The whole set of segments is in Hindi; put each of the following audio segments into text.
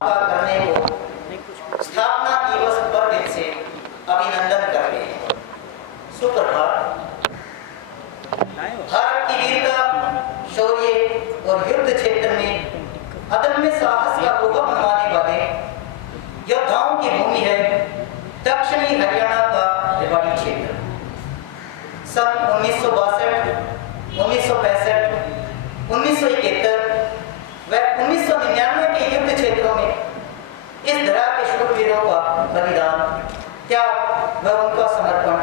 करने को स्थापना दिवस पर दिन से अभिनंदन करते हैं। सुप्रभात। भारत की वीरता, शौर्य और युद्ध क्षेत्र में अदम्य साहस का अनुभव मनवाने वाले योद्धाओं की भूमि है दक्षिणी हरियाणा का रेवाड़ी क्षेत्र। सन 1962, 1965, 1971 व 1999 के युद्ध क्षेत्रों में इस धरा के शूरवीरों का बलिदान, त्याग व उनका समर्पण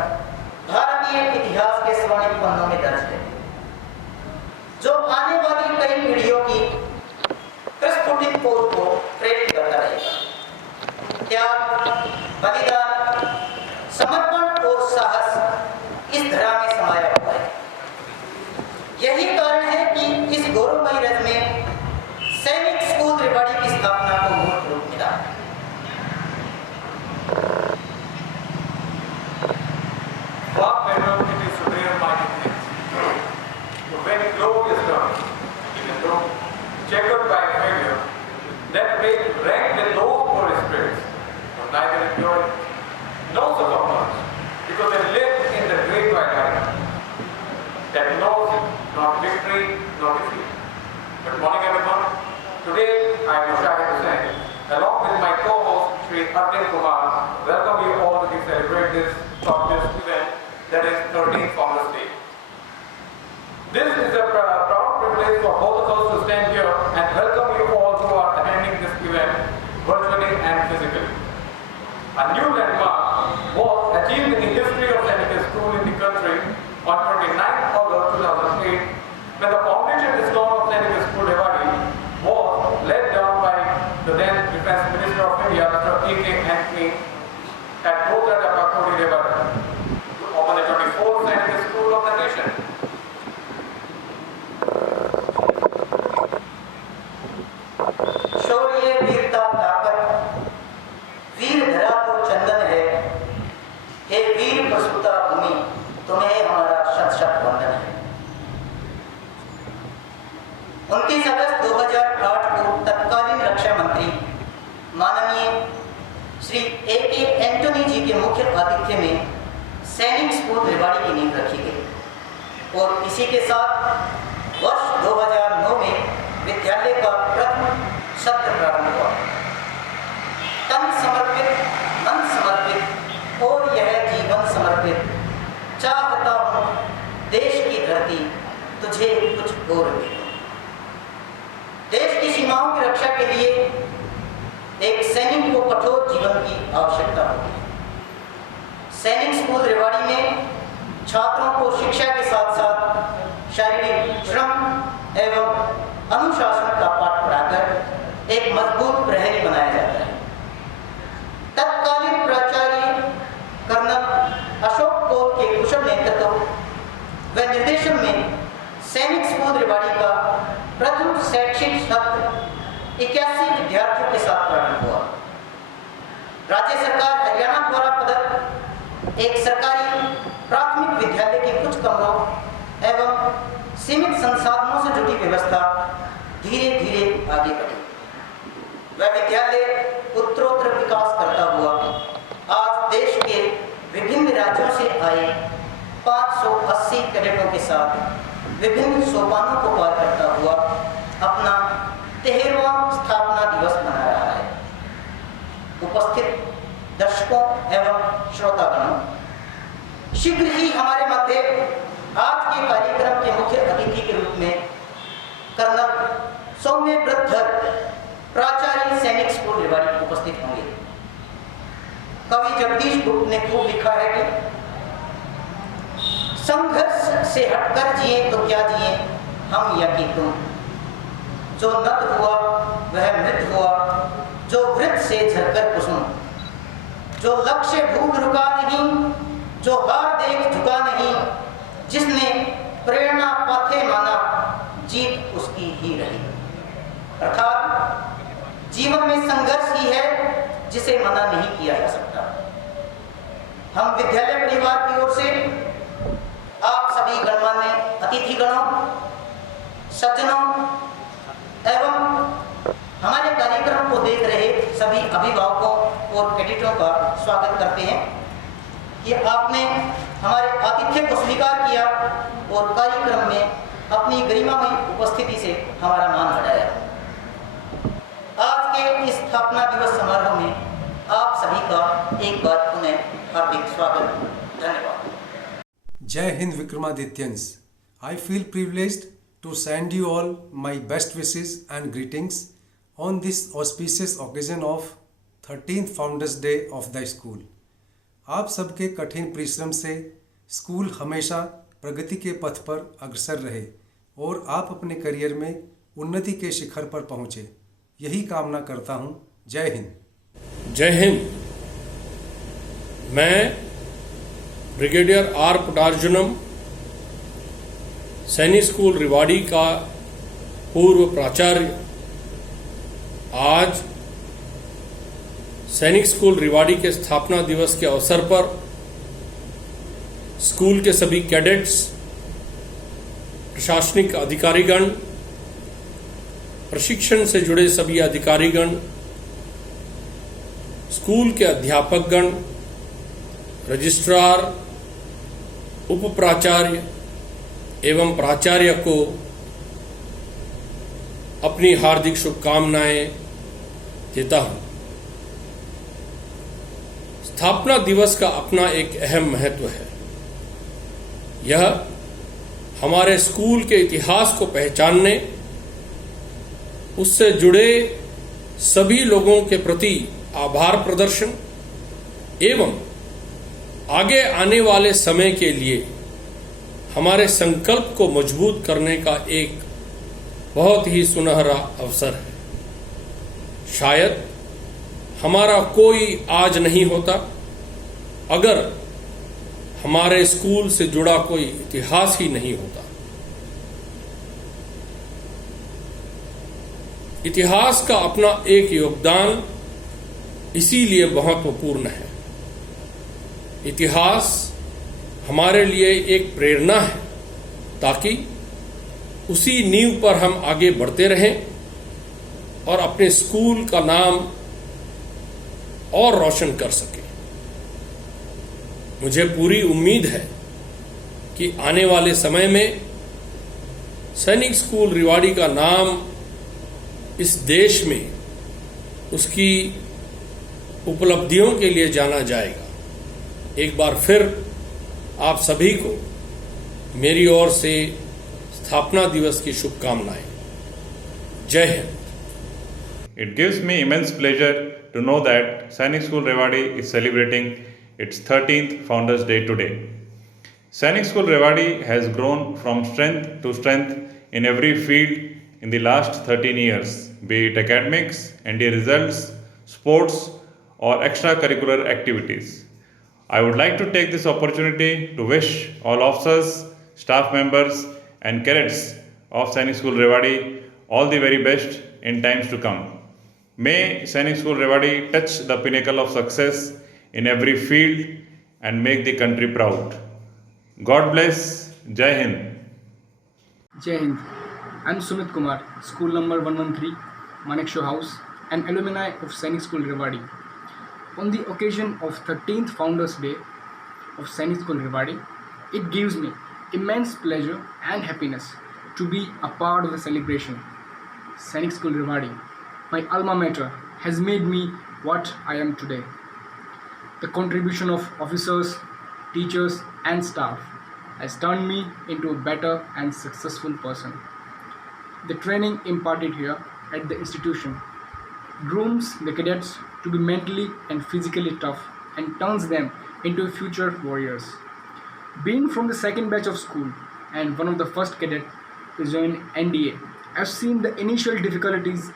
भारतीय इतिहास के स्वर्णिम पन्नों में दर्ज है, जो आने वाली कई पीढ़ियों की प्रस्फुटित खोज को प्रेरित करता रहेगा। त्याग, बलिदान, समर्पण और साहस इस धरा में समाया हुआ है। यही कारण है कि इस गौरवमयी रज में सैनिक स्कूल रेवाड़ी की स्थापना को मूर्त रूप मिला। Checkered by failure, that rank the low for spirits, but neither endured nor suffered much, because they lived in the great twilight that knows not victory nor defeat. Good morning, everyone. Today I am Shahid Hussain, along with my co-host Sri Arvind Kumar, welcome you all to celebrate this event, that is 13th Congress Day. This is a proud privilege for both of us to stand here and welcome you all who are attending this event virtually and physically. A new landmark was achieved in the history of Sainik School in the country on 29th August 2008 when the foundation stone of Sainik School Rewari was laid down by the then Defence Minister of India, Mr. A.K. Anthony, at Bodhra Pakodi Rewari to open the 24th Sainik School of the nation. शौर्य, वीरता, ताकत, वीर धरा तो चंदन है, हे वीर प्रसूता भूमि, तुम्हें हमारा शत शत वंदन है। 29 अगस्त 2008 को तत्कालीन रक्षा मंत्री माननीय श्री A.K. एंटोनी जी के मुख्य आतिथ्य में सैनिक स्कूल रेवाड़ी की नींव रखी गई और इसी के साथ वर्ष 2009 में विद्यालय का प्रथम सत्र प्रारंभ हुआ। तन समर्पित, मन समर्पित और यह जीवन समर्पित, चाहता हूँ देश की धरती तुझे कुछ और दे। देश की सीमाओं की रक्षा के लिए एक सैनिक को कठोर जीवन की आवश्यकता होती है। सैनिक स्कूल रेवाड़ी में छात्रों को शिक्षा के साथ साथ शारीरिक श्रम एवं अनुशासन का पाठ पढ़ाकर एक मजबूत प्रहरी बनाया जाता है। तत्कालीन प्राचार्य कर्नल अशोक कौल के कुशल नेतृत्व व निर्देशन में सैनिक स्कूल रेवाड़ी का प्रथम शैक्षिक सत्र 81 विद्यार्थियों के साथ प्रारंभ हुआ। राज्य सरकार हरियाणा द्वारा प्रदत्त एक सरकारी प्राथमिक विद्यालय के कुछ कमरों एवं सीमित संसाधनों से जुड़ी व्यवस्था धीरे धीरे आगे बढ़ी। वह विद्यालय उत्तरोत्तर विकास करता हुआ आज देश के विभिन्न राज्यों से आए 580 कैडेटों के साथ विभिन्न सोपानों को पार करता हुआ अपना 13वां स्थापना दिवस मना रहा है। उपस्थित दर्शकों एवं श्रोतागणों, शीघ्र ही हमारे मध्य आज के कार्यक्रम के मुख्य अतिथि के रूप में कर्नल सौम्यव्रत प्राचार्य सैनिक स्कूल रेवाड़ी उपस्थित होंगे। कवि जगदीश गुप्त ने खूब लिखा है कि संघर्ष से हटकर जिए तो क्या जिए हम या कि तुम, जो नत हुआ वह मृत हुआ, जो वृत से झरकर कुसुम, जो लक्ष्य भूख रुका नहीं, जो हार देख झुका नहीं, जिसने प्रेरणा पाथे माना जीत उसकी ही रही। अर्थात जीवन में संघर्ष ही है जिसे मना नहीं किया जा सकता। हम विद्यालय परिवार की ओर से आप सभी गणमान्य अतिथिगणों, सज्जनों एवं हमारे कार्यक्रम को देख रहे सभी अभिभावकों और कैडेटों का स्वागत करते हैं कि आपने हमारे आतिथ्य को स्वीकार किया और कार्यक्रम में अपनी गरिमामय उपस्थिति से हमारा मान बढ़ाया। आज के इस स्थापना दिवस समारोह में आप सभी का एक बार पुनः हार्दिक स्वागत। धन्यवाद। Jai Hind Vikramaadityans. I feel privileged to send you all my best wishes and greetings on this auspicious occasion of 13th Founders Day of the school. आप सबके कठिन परिश्रम से स्कूल हमेशा प्रगति के पथ पर अग्रसर रहे और आप अपने करियर में उन्नति के शिखर पर पहुँचे, यही कामना करता हूँ। जय हिंद। जय हिंद। मैं ब्रिगेडियर आर पुटार्जुनम, सैनिक स्कूल रिवाड़ी का पूर्व प्राचार्य, आज सैनिक स्कूल रिवाड़ी के स्थापना दिवस के अवसर पर स्कूल के सभी कैडेट्स, प्रशासनिक अधिकारीगण, प्रशिक्षण से जुड़े सभी अधिकारीगण, स्कूल के अध्यापकगण, रजिस्ट्रार, उप प्राचार्य एवं प्राचार्य को अपनी हार्दिक शुभकामनाएं देता हूं। स्थापना दिवस का अपना एक अहम महत्व है। यह हमारे स्कूल के इतिहास को पहचानने, उससे जुड़े सभी लोगों के प्रति आभार प्रदर्शन एवं आगे आने वाले समय के लिए हमारे संकल्प को मजबूत करने का एक बहुत ही सुनहरा अवसर है। शायद हमारा कोई आज नहीं होता अगर हमारे स्कूल से जुड़ा कोई इतिहास ही नहीं होता। इतिहास का अपना एक योगदान इसीलिए महत्वपूर्ण है। इतिहास हमारे लिए एक प्रेरणा है ताकि उसी नींव पर हम आगे बढ़ते रहें और अपने स्कूल का नाम और रोशन कर सकें। मुझे पूरी उम्मीद है कि आने वाले समय में सैनिक स्कूल रिवाड़ी का नाम इस देश में उसकी उपलब्धियों के लिए जाना जाएगा। एक बार फिर आप सभी को मेरी ओर से स्थापना दिवस की शुभकामनाएं। जय Hind. It gives me immense pleasure to know that Sainik School Rewari is celebrating its 13th Founders Day today. Sainik School Rewari has grown from strength to strength in every field in the last 13 years, be it academics, NDA results, sports, or extracurricular activities. I would like to take this opportunity to wish all officers, staff members, and cadets of Sainik School Rewari all the very best in times to come. May Sainik School Rewari touch the pinnacle of success in every field and make the country proud. God bless. Jai Hind. Jai Hind. I'm Sumit Kumar, school number 113, Manekshaw House, an alumni of Sainik School Rewari. On the occasion of 13th Founders Day of Sainik School Rewari, it gives me immense pleasure and happiness to be a part of the celebration. Sainik School Rewari, my alma mater, has made me what I am today. The contribution of officers, teachers and staff has turned me into a better and successful person. The training imparted here at the institution grooms the cadets to be mentally and physically tough and turns them into future warriors. Being from the second batch of school and one of the first cadet to join NDA, I've seen the initial difficulties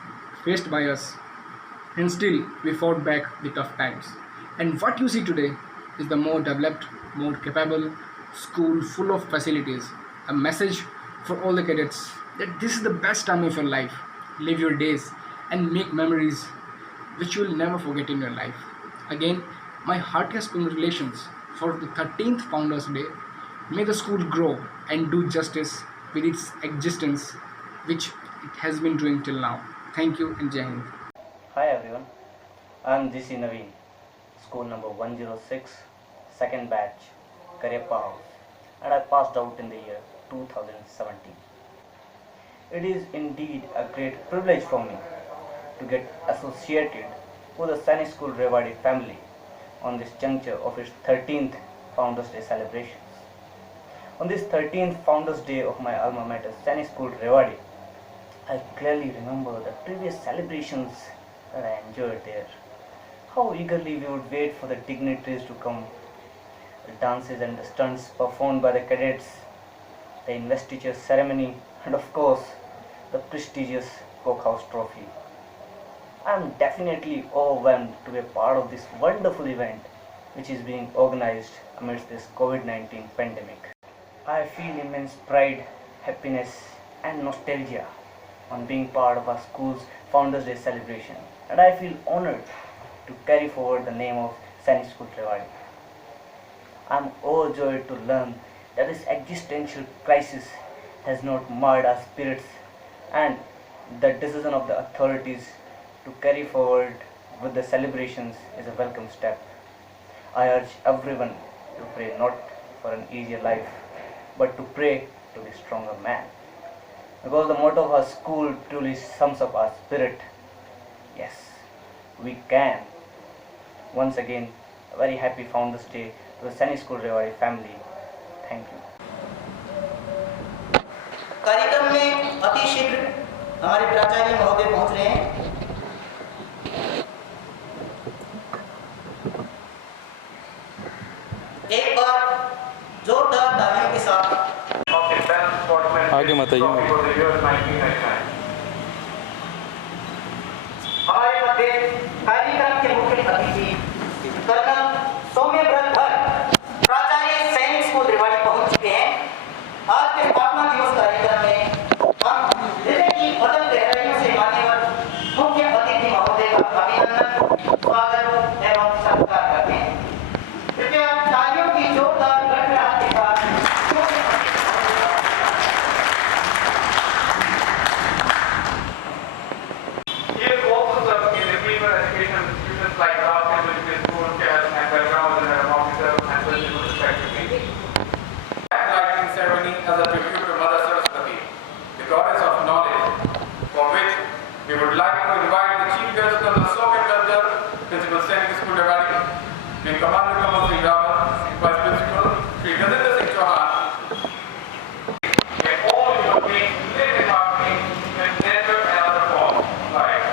faced by us, and still we fought back the tough times. And what you see today is the more developed, more capable school full of facilities. A message for all the cadets that this is the best time of your life. Live your days and make memories which you will never forget in your life. Again, my heartiest congratulations for the 13th Founders Day. May the school grow and do justice with its existence, which it has been doing till now. Thank you and Jai Hind. Hi everyone, I'm GC Naveen, school number 106, second batch, Karyappa House, and I passed out in the year 2017. It is indeed a great privilege for me to get associated with the Sainik School Rewari family on this juncture of its 13th Founders Day celebrations. On this 13th Founders Day of my alma mater, Sainik School Rewari, I clearly remember the previous celebrations that I enjoyed there. How eagerly we would wait for the dignitaries to come, the dances and the stunts performed by the cadets, the investiture ceremony, and of course, the prestigious Cookhouse Trophy. I am definitely overwhelmed to be a part of this wonderful event which is being organized amidst this COVID-19 pandemic. I feel immense pride, happiness and nostalgia on being part of our school's Founders Day celebration, and I feel honored to carry forward the name of Sainik School Rewari. I am overjoyed to learn that this existential crisis has not marred our spirits, and the decision of the authorities to carry forward with the celebrations is a welcome step. I urge everyone to pray not for an easier life, but to pray to be stronger man. Because the motto of our school truly sums up our spirit. Yes, we can. Once again, a very happy Founders Day to the Sainik School Rewari family. Thank you. कार्यक्रम में अति शीघ्र हमारे प्राचार्य महोदय पहुंच रहे हैं। एक बार जोरदार तालियों के साथ आगे मत आइए। हमारे मध्य कार्यक्रम के मुख्य अतिथि कर्नल सौम्यव्रत भट्ट, प्राचार्य सैनिक स्कूल रेवाड़ी पहुंच चुके हैं। आज के स्थापना दिवस कार्यक्रम में हम हृदय की अदम्य गहराइयों से मान्यवर मुख्य अतिथि महोदय का अभिनंदन, स्वागत एवं सत्कार करते हैं। कृपया तालियों की जोरदार गड़गड़ाहट के साथ Institutions like Ralston, which is school, and background and officer and principal respectively. Lighting ceremony as a tribute to Mother Saraswati, the goddess of knowledge, for which we would like to invite the chief guest of the Soviet culture, Principal Sainik School Rewari, the Commander Kamal Singh Rawat, Vice Principal Sri Gajinder Singh Chauhan. May all human beings live in harmony with nature and other forms. Right?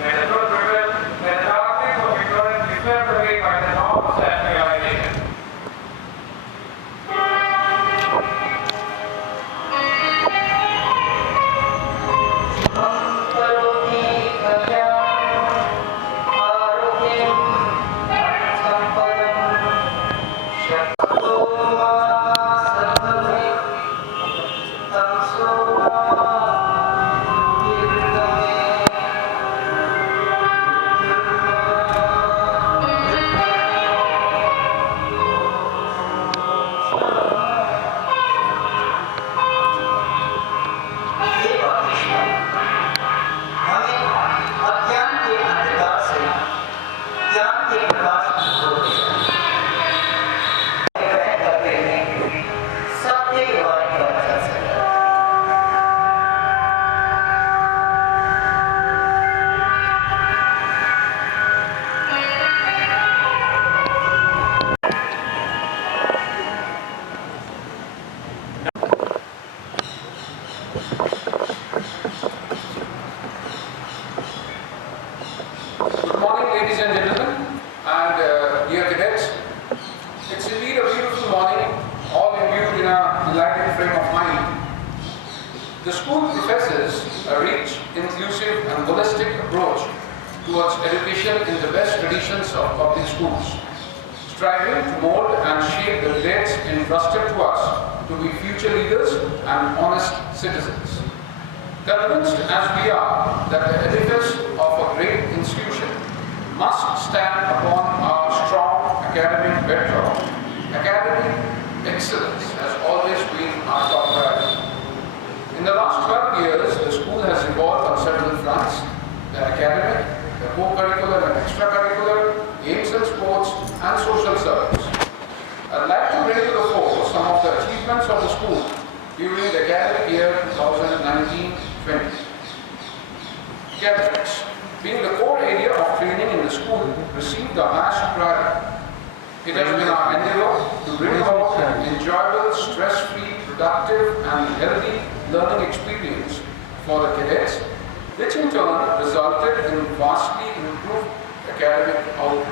May the good prevail, may the darkness of ignorance be swept away by the dawn of self-realization. Good morning, ladies and gentlemen, and dear cadets. It's indeed a beautiful morning, all imbued in a delighted frame of mind. The school professes a rich, inclusive, and holistic approach towards education in the best traditions of public schools, striving to mold and shape the cadets entrusted to us to be future leaders and honest citizens. Convinced as we are that the edifice of a great institution must stand upon our strong academic bedrock, academic excellence has always been our top priority. In the last 12 years, the school has evolved on several fronts: the academic, the co-curricular and extracurricular and social service. I'd like to bring to the fore some of the achievements of the school during the academic year 2019-20. Academics, being the core area of training in the school, received the highest priority. It has been our endeavor to bring about an enjoyable, stress-free, productive and healthy learning experience for the cadets, which in turn resulted in vastly improved academic output.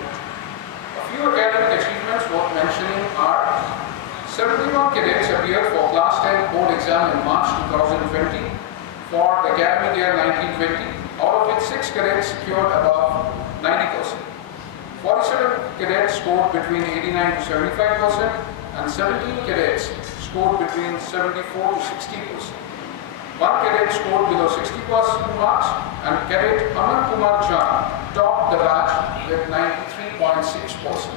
A few academic achievements worth mentioning are 71 cadets appeared for Class 10 board exam in March 2020 for the academic year 1920, out of which 6 cadets secured above 90%. 47 cadets scored between 89 to 75% and 17 cadets scored between 74 to 60%. 1 cadet scored below 60% marks and cadet Aman Kumar Jha topped the batch with 93.6%.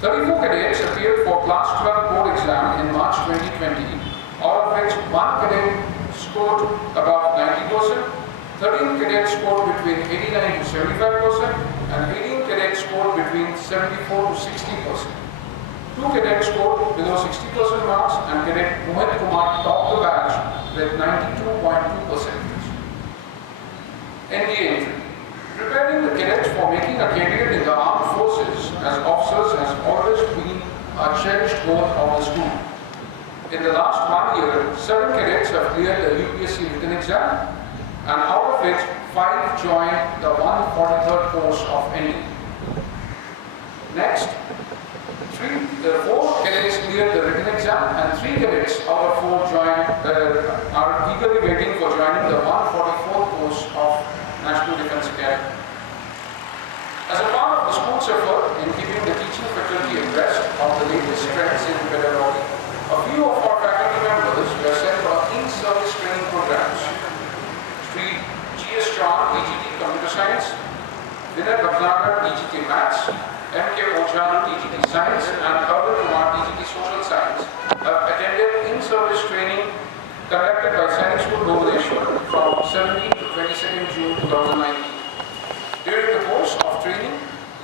34 cadets appeared for Class 12 board exam in March 2020, out of which 1 cadet scored above 90%, 13 cadets scored between 89 to 75% and 18 cadets scored between 74 to 60%. 2 cadets scored below 60% marks and cadet Mohit Kumar topped the batch with 92.2%. NDA entry. Preparing the cadets for making a career in the armed forces as officers has always been a cherished goal of the school. In the last 1 year, 7 cadets have cleared the UPSC written exam, and out of which 5 joined the 143rd course of ND. Next, 4 cadets cleared the written exam and 3 cadets out of 4 are eagerly waiting for joining the 144th course of National Defence Academy. As a part of the school's effort in keeping the teaching faculty abreast of the latest trends in pedagogy, a few of our faculty members were sent on in-service training programs. Sri G.S. John, DGT Computer Science, Vinay Bhatnagar, DGT Maths, M.K. Ochan, DGT Science, and Arvind Kumar, DGT Social Science, have attended in-service training conducted by Sainik School, Bhubaneswar from 17 to 22nd June 2019. During the course of training,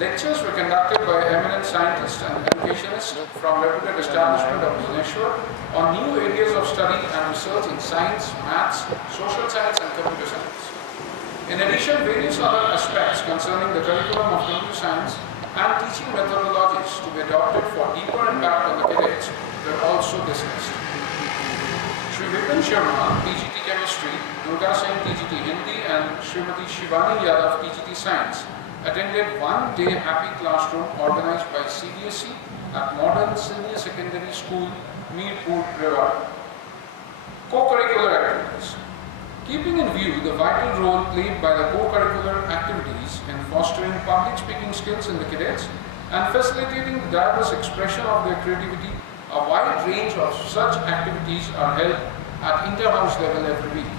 lectures were conducted by eminent scientists and educationists from reputed establishment of Bhubaneswar on new areas of study and research in science, maths, social science, and computer science. In addition, various other aspects concerning the curriculum of computer science and teaching methodologies to be adopted for deeper impact on the cadets were also discussed. Shri Vipin Sharma, PGT Chemistry, Durga Singh, PGT Hindi, and Srimati Shivani Yadav, PGT Science, attended one-day happy classroom organized by CBSE at Modern Senior Secondary School, Mirpur, Rewari. Co-curricular activities. Keeping in view the vital role played by the co-curricular activities in fostering public speaking skills in the cadets and facilitating the diverse expression of their creativity, a wide range of such activities are held at inter-house level every week.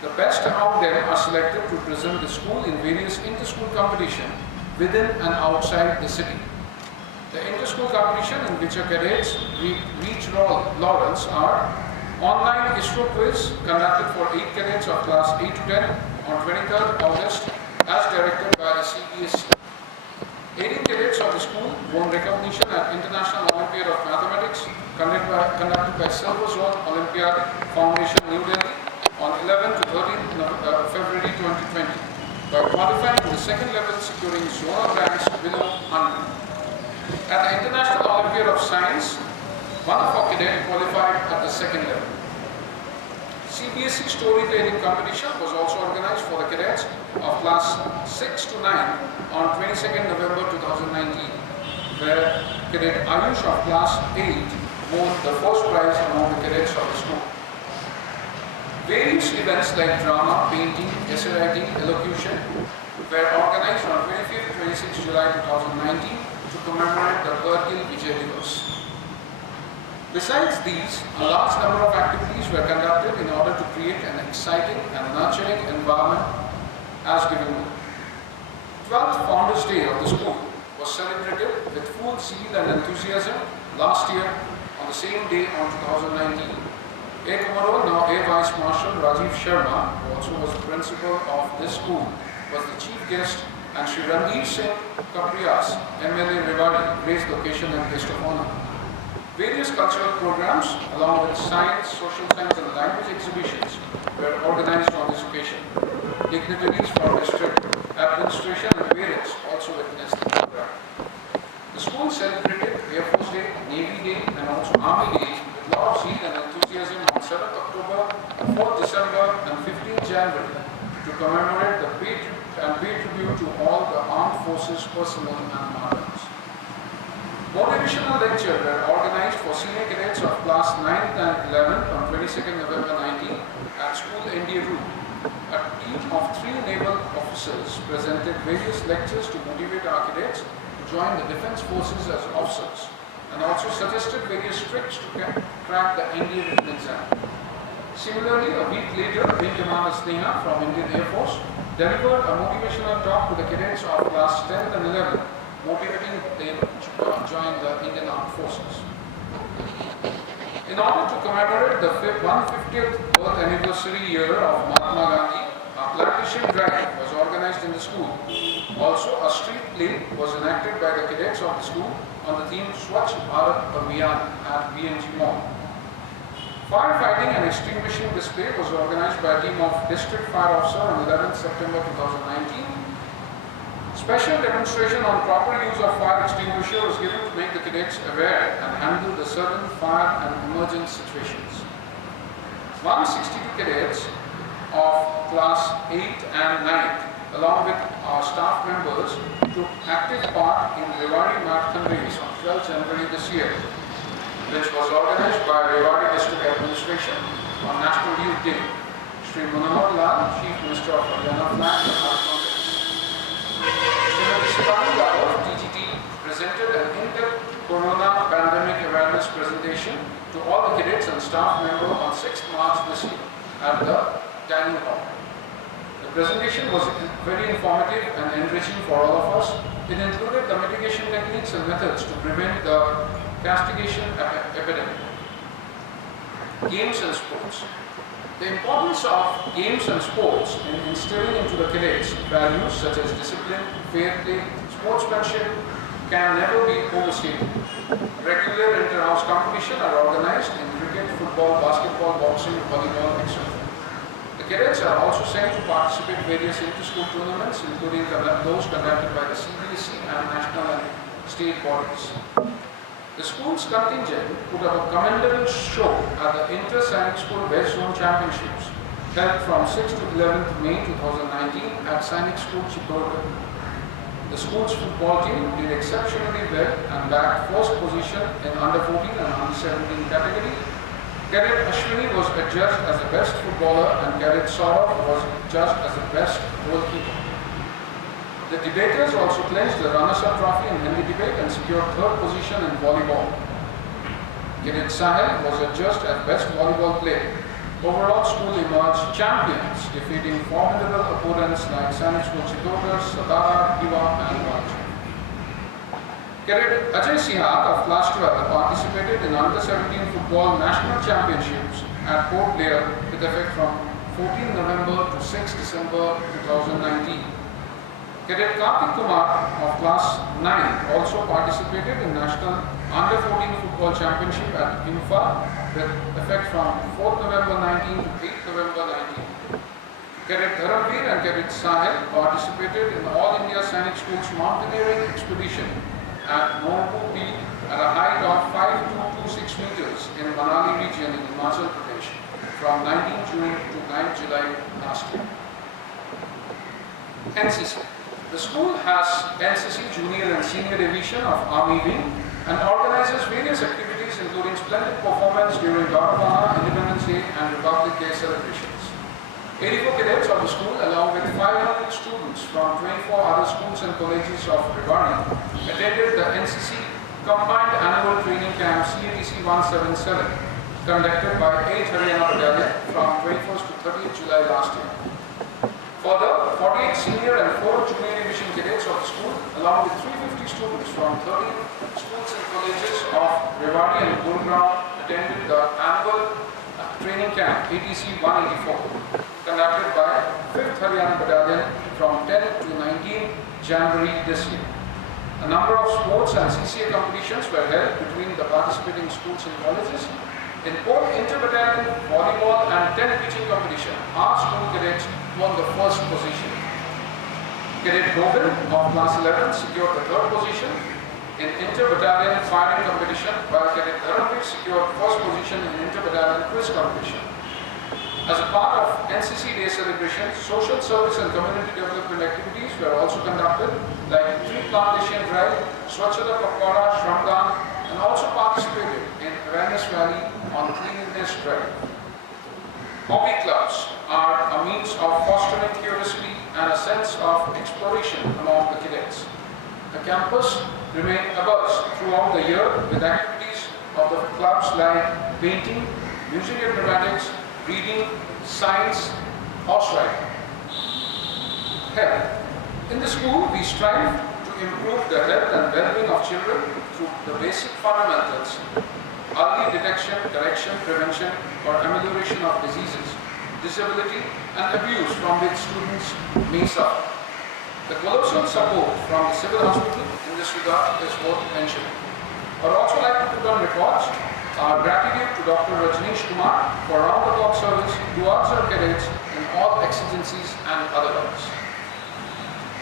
The best among them are selected to present the school in various inter-school competition within and outside the city. The inter-school competition in which our cadets reach laurels are online ISRO quiz conducted for 8 cadets of class 8 to 10 on 23rd August as directed by the CBSE. 18 cadets of the school won recognition at International Olympiad of Mathematics conducted by Silver Zone Olympiad Foundation, New Delhi on 11 to 13 February 2020 by qualifying to the second level, securing zonal ranks below 100. At the International Olympiad of Science, one of our cadets qualified at the second level. CBSE storytelling competition was also organized for the cadets of class 6 to 9 on 22nd November 2019, where cadet Ayush of class 8 won the first prize among the cadets of the school. Various events like drama, painting, essay writing, elocution were organized on 25th to 26th July 2019 to commemorate the Kargil Vijay Divas. Besides these, a large number of activities were conducted in order to create an exciting and nurturing environment as given below. 12th Founders Day of the school was celebrated with full zeal and enthusiasm last year on the same day on 2019. A. Kumaro, now A. Vice Marshal Rajiv Sharma, who also was the principal of this school, was the chief guest and Shri Randeep Singh Kapriyas, MLA Rewari, graced the occasion and guest of honor. Various cultural programs, along with science, social science and language exhibitions were organized on this occasion. Dignitaries from district administration and parents also witnessed the program. The school celebrated Air Force Day, Navy Day and also Army Day with lot of zeal and enthusiasm on 7th October, 4th December and 15th January to commemorate the pay tribute to all the armed forces personnel and martyrs. Motivational lectures were organized for senior cadets of class 9th and 11th on 22nd November 19 at School NDA Room. A team of 3 naval officers presented various lectures to motivate our cadets to join the defense forces as officers and also suggested various tricks to crack the NDA written exam. Similarly, a week later, Wing Commander Sneha from Indian Air Force delivered a motivational talk to the cadets of class 10th and 11th, motivating them to join the Indian Armed Forces. In order to commemorate the 150th birth anniversary year of Mahatma Gandhi, a plantation drive was organized in the school. Also, a street play was enacted by the cadets of the school on the theme Swachh Bharat Abhiyan at BNG Mall. Firefighting and extinguishing display was organized by a team of District Fire Officer on 11th September 2019. Special demonstration on proper use of fire extinguisher was given to make the cadets aware and handle the certain fire and emergency situations. 162 cadets of class 8 and 9, along with our staff members, took active part in Rewari Marathon Race on 12th January this year, which was organized by Rewari District Administration on National Youth Day. Shri Manohar Lal, Chief Minister of Haryana, flagged the marathon race. Srimati Shivani Rao, DGT, presented an in-depth Corona pandemic awareness presentation to all the cadets and staff members on 6th March this year at the dining hall. The presentation was very informative and enriching for all of us. It included the mitigation techniques and methods to prevent the castigation epidemic. Games and sports. The importance of games and sports in instilling into the cadets values such as discipline, fair play, sportsmanship can never be overstated. Regular inter-house competitions are organized in cricket, football, basketball, boxing, volleyball, etc. The cadets are also sent to participate in various inter-school tournaments, including those conducted by the CBSE and national and state bodies. The school's contingent put up a commendable show at the Inter-Sanic School West Zone Championships held from 6th to 11th May 2019 at Sanic School, Chittorgarh. The school's football team did exceptionally well and bagged first position in under 14 and under 17 category. Cadet Ashwini was adjudged as the best footballer and Cadet Saurabh was judged as the best goalkeeper. The debaters also clinched the runners-up trophy in Hindi debate and secured 3rd position in volleyball. Cadet Sahil was adjudged as best volleyball player. Overall, school emerged champions, defeating formidable opponents like Sanic School Chittorgarh, Satara, Diva and Raj. Cadet Ajay Sihag of class 12 participated in under 17 football national championships at Port Blair with effect from 14 November to 6 December 2019. Cadet Kartik Kumar of class 9 also participated in National Under 14 Football Championship at Imphal with effect from 4th November 19 to 8th November 19. Cadet Dharamveer and Cadet Sahil participated in the All India Sanic Schools Mountaineering Expedition at Norbu Peak at a height of 5226 meters in Manali region in Himachal Pradesh from 19 June to 9 July last year. NCC. The school has NCC Junior and Senior Division of Army Wing and organizes various activities including splendid performance during Gauravana, Independence Day and Republic Day celebrations. 84 cadets of the school along with 500 students from 24 other schools and colleges of Rewari attended the NCC Combined Annual Training Camp CATC 177 conducted by 8th Haryana Battalion from 21st to 30th July last year. Further, 48 senior and 4 junior division cadets of the school, along with 350 students from 13 schools and colleges of Rewari and Gurugram, attended the annual training camp ATC 184, conducted by 5th Haryana Battalion from 10th to 19th January this year. A number of sports and CCA competitions were held between the participating schools and colleges. In both inter-battalion volleyball and tent pitching competition, our school cadets won the first position. Cadet Govind of class 11 secured the third position in inter-battalion firing competition, while Cadet Dharamveer secured first position in inter-battalion quiz competition. As a part of NCC Day celebration, social service and community development activities were also conducted, like tree plantation drive, Swachhata Pakwara, Shramdan, and also participated in Awareness Rally on cleanliness drive. Hobby clubs are a means of fostering curiosity and a sense of exploration among the cadets. The campus remained abuzz throughout the year with activities of the clubs like painting, music and dramatics, reading, science, horse riding. Health. In the school, we strive to improve the health and well-being of children through the basic fundamentals: early detection, correction, prevention, or amelioration of diseases, disability, and abuse from which students may suffer. The colossal support from the civil hospital in this regard is worth mentioning. I would also like to put on record our gratitude to Dr. Rajneesh Kumar for round-the-clock service towards our cadets in all exigencies and otherwise.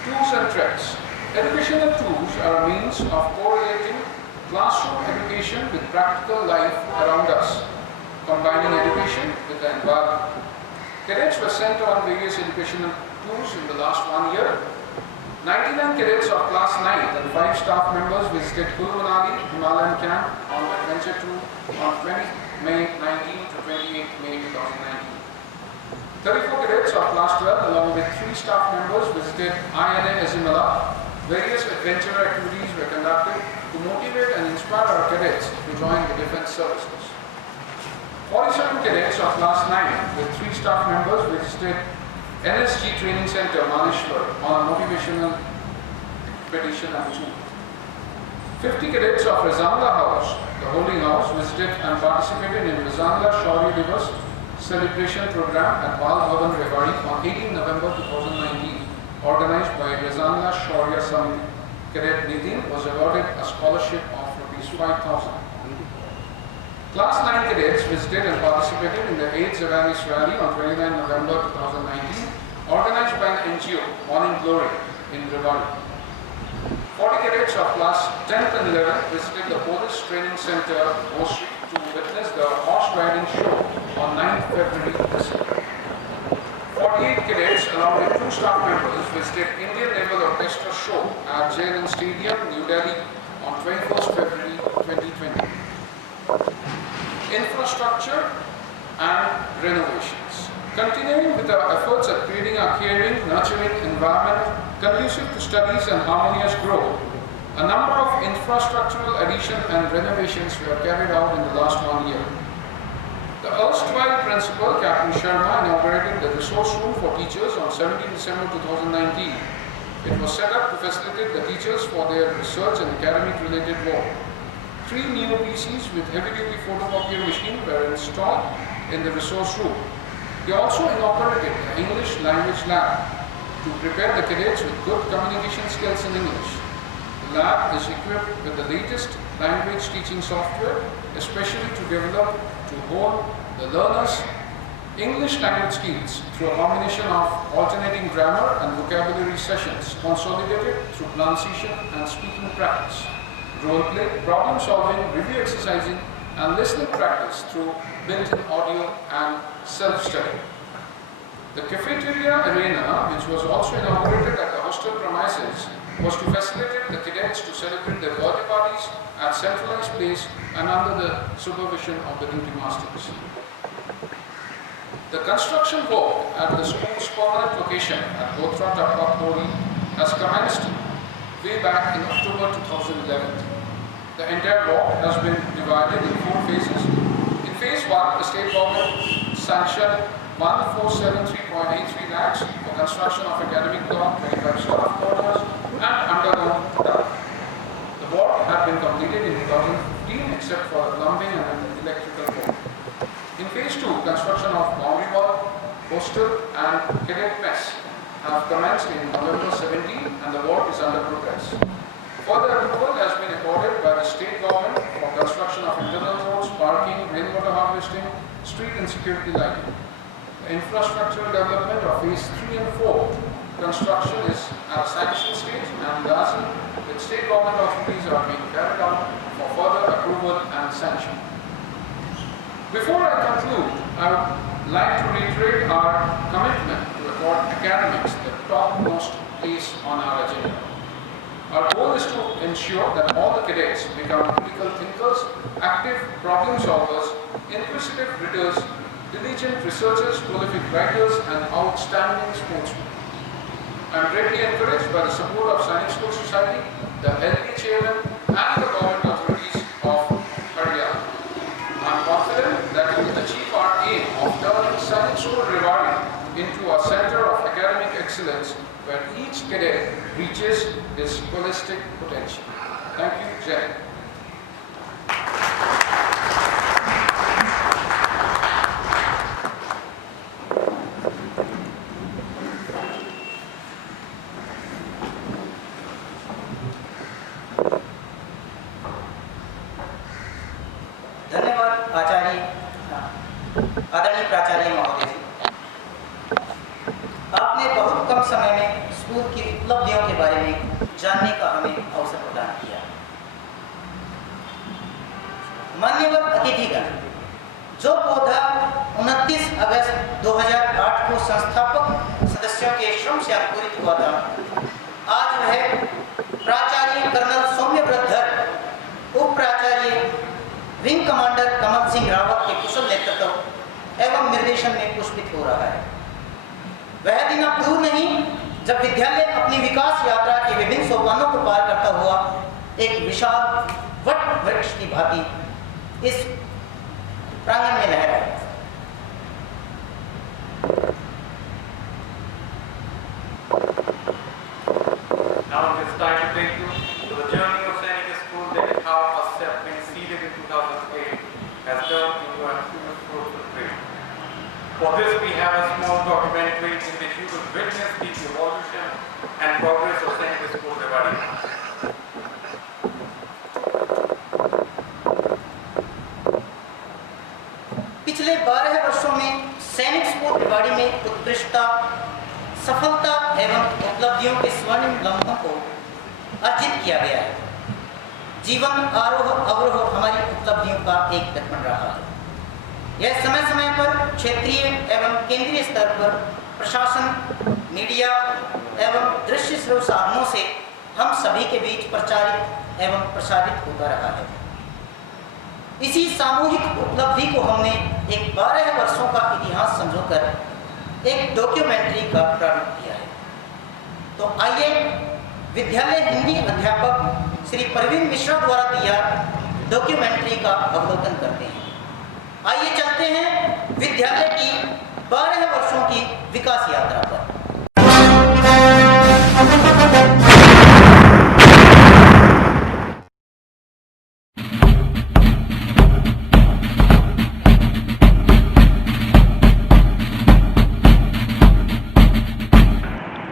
Tools and threats. Educational tools are a means of correlating classroom education with practical life around us, combining education with the environment. Cadets were sent on various educational tours in the last 1 year. 99 cadets of class 9 and 5 staff members visited Kulu Manali Himalayan Camp on Adventure 2 on 20 May 19 to 28 May 2019. 34 cadets of class 12 along with 3 staff members visited INA Azimala. Various adventure activities were conducted to motivate and inspire our cadets to join the defense services. 47 cadets of class 9 with 3 staff members visited NSG Training Center, Manishwar, on a motivational expedition and tour. 50 cadets of Razangla House, the holy house, visited and participated in Razangla Shaurya Divas celebration program at Bal Bhavan Rewari on 18 November 2019, organized by Razangla Shaurya Samiti. Cadet Nitin was awarded a scholarship of ₹5,000. Class 9 cadets visited and participated in the AIDS Awareness Rally on 29 November 2019, organized by an NGO, Morning Glory, in Rewari. 40 cadets of class 10th and 11th visited the Police Training Center, Moshi, to witness the horse riding show on 9th February this year. 48 cadets, along with 2 staff members, visited Indian Naval Orchestra show at JNN Stadium, New Delhi, on 21st February 2020. Infrastructure and renovations. Continuing with our efforts at creating a caring, nurturing environment conducive to studies and harmonious growth, a number of infrastructural additions and renovations were carried out in the last 1 year. The erstwhile principal, Captain Sharma, inaugurated the resource room for teachers on 17 December 2019. It was set up to facilitate the teachers for their research and academic-related work. 3 new PCs with heavy-duty photocopier machine were installed in the resource room. He also inaugurated the English language lab to prepare the cadets with good communication skills in English. The lab is equipped with the latest language teaching software, especially to develop to hone the learners' English language skills through a combination of alternating grammar and vocabulary sessions consolidated through pronunciation and speaking practice, role play, problem solving, review exercising, and listening practice through built-in audio and self-study. The cafeteria arena, which was also inaugurated at the hostel premises, was to facilitate the cadets to celebrate their birthday parties at centralized place and under the supervision of the duty masters. The construction work at the school's permanent location at Bothra Tappa Pori has commenced way back in October 2011. The entire work has been divided in 4 phases. In phase 1, the state government sanctioned 1473.83 lakhs for construction of academic block, 25 staff quarters, and underground duct. The work had been completed in 2015 except for the plumbing and electrical work. In phase 2, construction of boundary wall, hostel, and cadet mess have commenced in November 17, and the Further approval has been accorded by the state government for construction of internal roads, parking, rainwater harvesting, street and security lighting. The infrastructural development of phase 3 and 4 construction is at sanction stage, and lastly, the state government authorities are being carried out for further approval and sanction. Before I conclude, I would like to reiterate our commitment to accord academics the topmost place on our agenda. Our goal is to ensure that all the cadets become critical thinkers, active problem solvers, inquisitive readers, diligent researchers, prolific writers, and outstanding sportsmen. I am greatly encouraged by the support of Sainik School Society, the LP chairman, and the government authorities of Haryana. I am confident that we will achieve our aim of turning Sainik School Rewari into a center of academic excellence where each cadet reaches his holistic potential. Thank you, Jai. धन्यवाद आचार्य आदरणीय प्राचार्य महोदय जी। आपने बहुत कम समय में स्कूल की उपलब्धियों के बारे में जानने का हमें अवसर प्रदान किया। मान्यवर अतिथिगण, जो पौधा 29 अगस्त 2008 को संस्थापक सदस्यों के श्रम से अंकुरित हुआ था, आज वह प्राचार्य कर्नल सौम्यव्रत उप प्राचार्य विंग कमांडर कमल सिंह रावत के कुशल नेतृत्व एवं निर्देशन में पुष्पित हो रहा है। वह दिन अब दूर नहीं जब विद्यालय अपनी विकास यात्रा के विभिन्न सोपानों को पार करता हुआ एक विशाल वट वृक्ष की भांति इस प्रांगण में लहराए। Now it is time to take you to the journey of Sainik School that how a sapling seeded in 2008 has turned into a human fruitful tree. For this we have a small documentary in which you will witness the evolution and progress of Sainik School Rewari. पिछले 12 वर्षों में सैनिक स्कूल रेवाड़ी में उत्कृष्टता, सफलता एवं उपलब्धियों के स्वर्णिम लम्हों को अर्जित किया गया है। जीवन आरोह अवरोह हमारी उपलब्धियों का एक दर्पण रहा है। यह समय समय पर क्षेत्रीय एवं केंद्रीय स्तर पर प्रशासन, मीडिया एवं दृश्य श्रव्य साधनों से हम सभी के बीच प्रचारित एवं प्रसारित होता रहा है। इसी सामूहिक उपलब्धि को हमने एक 12 वर्षों का इतिहास समझकर एक डॉक्यूमेंट्री का प्रारंभ किया है। तो आइए विद्यालय हिंदी अध्यापक श्री परवीन मिश्रा द्वारा दिया डॉक्यूमेंट्री का अवलोकन करते हैं। आइए चलते हैं विद्यालय की 12 वर्षों की विकास यात्रा पर।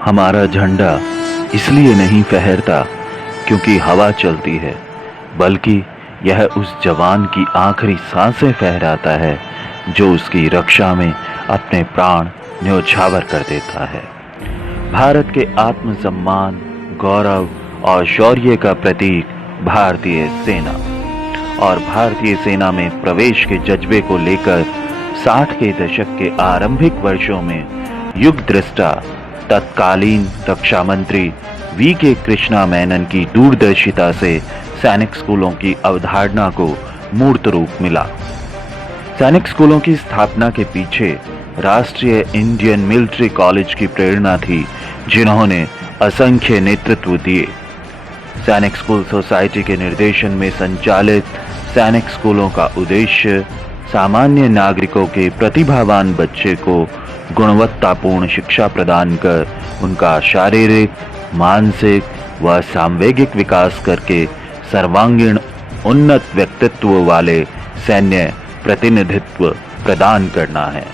हमारा झंडा इसलिए नहीं फहरता क्योंकि हवा चलती है, बल्कि यह उस जवान की आखिरी सांसें फहराता है जो उसकी रक्षा में अपने प्राण न्योछावर कर देता है। भारत के आत्मसम्मान, गौरव और शौर्य का प्रतीक भारतीय सेना और भारतीय सेना में प्रवेश के जज्बे को लेकर 60 के दशक के आरंभिक वर्षों में युग दृष्टा तत्कालीन रक्षा मंत्री वी.के. कृष्णा मेनन की दूरदर्शिता से सैनिक स्कूलों की अवधारणा को मूर्त रूप मिला। सैनिक स्कूलों की स्थापना के पीछे राष्ट्रीय इंडियन मिलिट्री कॉलेज की प्रेरणा थी, जिन्होंने असंख्य नेतृत्व दिए। सैनिक स्कूल सोसाइटी के निर्देशन में संचालित सैनिक स्कूलों का उद्देश्य सामान्य नागरिकों के प्रतिभावान बच्चे को गुणवत्तापूर्ण शिक्षा प्रदान कर उनका शारीरिक, मानसिक व सांवेगिक विकास करके सर्वांगीण उन्नत व्यक्तित्व वाले सैन्य प्रतिनिधित्व प्रदान करना है।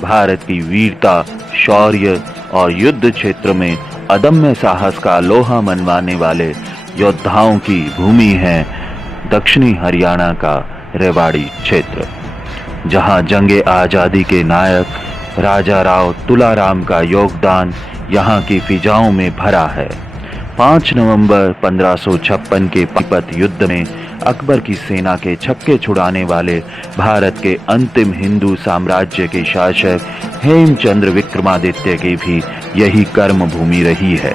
भारत की वीरता, शौर्य और युद्ध क्षेत्र में अदम्य साहस का लोहा मनवाने वाले योद्धाओं की भूमि है दक्षिणी हरियाणा का रेवाड़ी क्षेत्र, जहां जंगे आज़ादी के नायक राजा राव तुलाराम का योगदान यहां की फिजाओं में भरा है। 5 नवंबर 1556 के पानीपत युद्ध में अकबर की सेना के छक्के छुड़ाने वाले भारत के अंतिम हिंदू साम्राज्य के शासक हेमचंद्र विक्रमादित्य की भी यही कर्म भूमि रही है।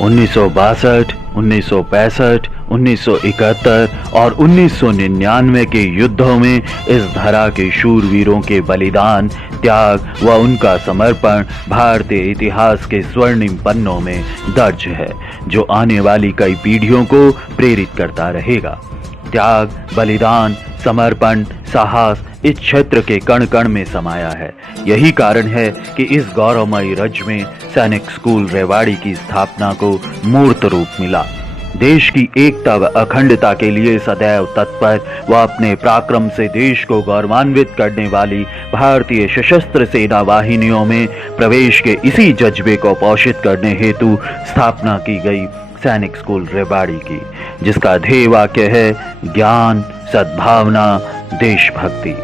1962, 1965, 1971 और 1999 के युद्धों में इस धरा के शूरवीरों के बलिदान, त्याग व उनका समर्पण भारतीय इतिहास के स्वर्णिम पन्नों में दर्ज है, जो आने वाली कई पीढ़ियों को प्रेरित करता रहेगा। त्याग, बलिदान, समर्पण, साहस इस क्षेत्र के कण कण में समाया है। यही कारण है कि इस गौरवमयी रज में सैनिक स्कूल रेवाड़ी की स्थापना को मूर्त रूप मिला। देश की एकता व अखंडता के लिए सदैव तत्पर व अपने पराक्रम से देश को गौरवान्वित करने वाली भारतीय सशस्त्र सेना वाहिनियों में प्रवेश के इसी जज्बे को पोषित करने हेतु स्थापना की गई सैनिक स्कूल रेवाड़ी की, जिसका ध्येय वाक्य है ज्ञान, सद्भावना, देशभक्ति।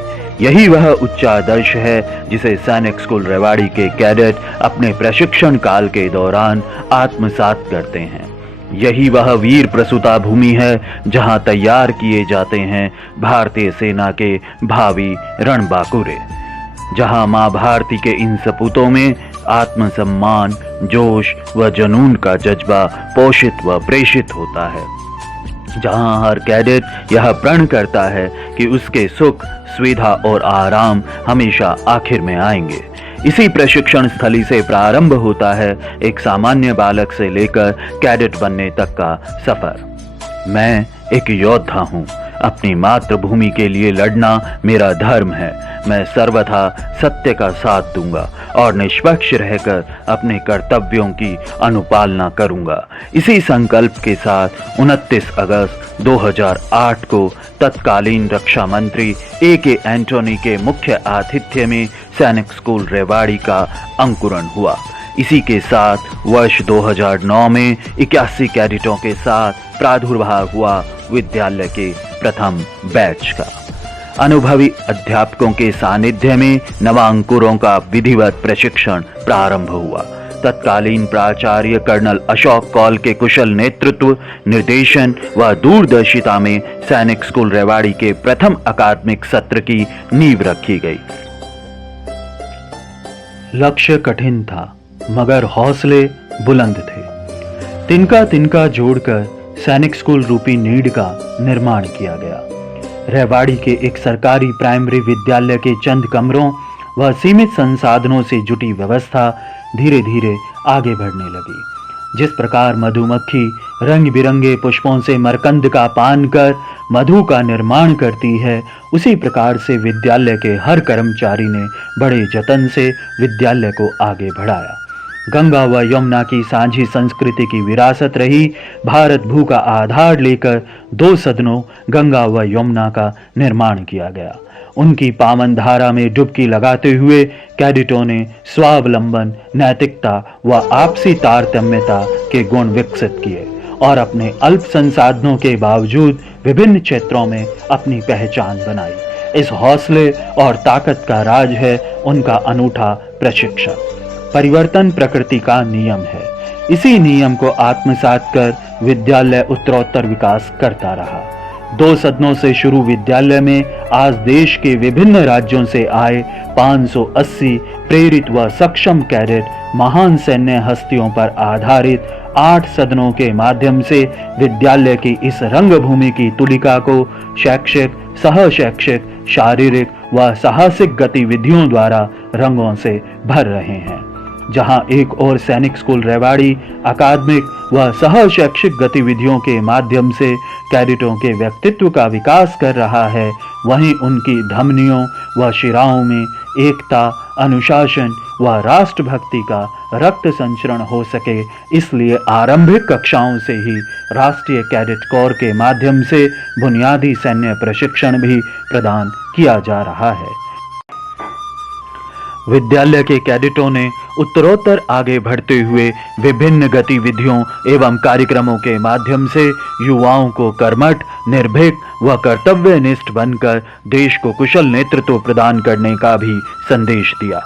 यही वह उच्चादर्श है जिसे सैनिक स्कूल रेवाड़ी के कैडेट अपने प्रशिक्षण काल के दौरान आत्मसात करते हैं। यही वह वीर प्रसूता भूमि है जहां तैयार किए जाते हैं भारतीय सेना के भावी रणबांकुरे, जहां मां भारती के इन सपूतों में आत्मसम्मान, जोश व जुनून का जज्बा पोषित व प्रेषित होता है, जहां हर कैडेट यह प्रण करता है कि उसके सुख, सुविधा और आराम हमेशा आखिर में आएंगे। इसी प्रशिक्षण स्थली से प्रारंभ होता है एक सामान्य बालक से लेकर कैडेट बनने तक का सफर। मैं एक योद्धा हूँ। अपनी मातृभूमि के लिए लड़ना मेरा धर्म है। मैं सर्वथा सत्य का साथ दूंगा और निष्पक्ष रहकर अपने कर्तव्यों की अनुपालना करूंगा। इसी संकल्प के साथ 29 अगस्त 2008 को तत्कालीन रक्षा मंत्री A.K. एंटोनी के मुख्य आतिथ्य में सैनिक स्कूल रेवाड़ी का अंकुरण हुआ। इसी के साथ वर्ष 2009 में 81 कैडेटों के साथ प्रादुर्भाव हुआ विद्यालय के प्रथम बैच का। अनुभवी अध्यापकों के सानिध्य में नवांकुरों का विधिवत प्रशिक्षण प्रारंभ हुआ। तत्कालीन प्राचार्य कर्नल अशोक कौल के कुशल नेतृत्व, निर्देशन व दूरदर्शिता में सैनिक स्कूल रेवाड़ी के प्रथम अकादमिक सत्र की नींव रखी गई। लक्ष्य कठिन था मगर हौसले बुलंद थे। तिनका तिनका जोड़कर सैनिक स्कूल रूपी नीड का निर्माण किया गया। रेवाड़ी के एक सरकारी प्राइमरी विद्यालय के चंद कमरों व सीमित संसाधनों से जुटी व्यवस्था धीरे धीरे आगे बढ़ने लगी। जिस प्रकार मधुमक्खी रंग बिरंगे पुष्पों से मरकंद का पान कर मधु का निर्माण करती है, उसी प्रकार से विद्यालय के हर कर्मचारी ने बड़े जतन से विद्यालय को आगे बढ़ाया। गंगा व यमुना की साझी संस्कृति की विरासत रही भारत भू का आधार लेकर 2 सदनों गंगा व यमुना का निर्माण किया गया। उनकी पावन धारा में डुबकी लगाते हुए कैडेटों ने स्वावलंबन, नैतिकता व आपसी तारतम्यता के गुण विकसित किए और अपने अल्प संसाधनों के बावजूद विभिन्न क्षेत्रों में अपनी पहचान बनाई। इस हौसले और ताकत का राज है उनका अनूठा प्रशिक्षण। परिवर्तन प्रकृति का नियम है। इसी नियम को आत्मसात कर विद्यालय उत्तरोत्तर विकास करता रहा। 2 सदनों से शुरू विद्यालय में आज देश के विभिन्न राज्यों से आए 580 प्रेरित व सक्षम कैडेट महान सैन्य हस्तियों पर आधारित 8 सदनों के माध्यम से विद्यालय की इस रंगभूमि की तुलिका को शैक्षिक, सहशैक्षिक, शारीरिक व साहसिक गतिविधियों द्वारा रंगों से भर रहे हैं। जहां एक ओर सैनिक स्कूल रेवाड़ी अकादमिक व सहशैक्षिक गतिविधियों के माध्यम से कैडेटों के व्यक्तित्व का विकास कर रहा है, वहीं उनकी धमनियों व शिराओं में एकता, अनुशासन व राष्ट्रभक्ति का रक्त संचरण हो सके, इसलिए आरंभिक कक्षाओं से ही राष्ट्रीय कैडेट कोर के माध्यम से बुनियादी सैन्य प्रशिक्षण भी प्रदान किया जा रहा है। विद्यालय के कैडेटों ने उत्तरोत्तर आगे बढ़ते हुए विभिन्न गतिविधियों एवं कार्यक्रमों के माध्यम से युवाओं को कर्मठ, निर्भीक व कर्तव्यनिष्ठ बनकर देश को कुशल नेतृत्व प्रदान करने का भी संदेश दिया।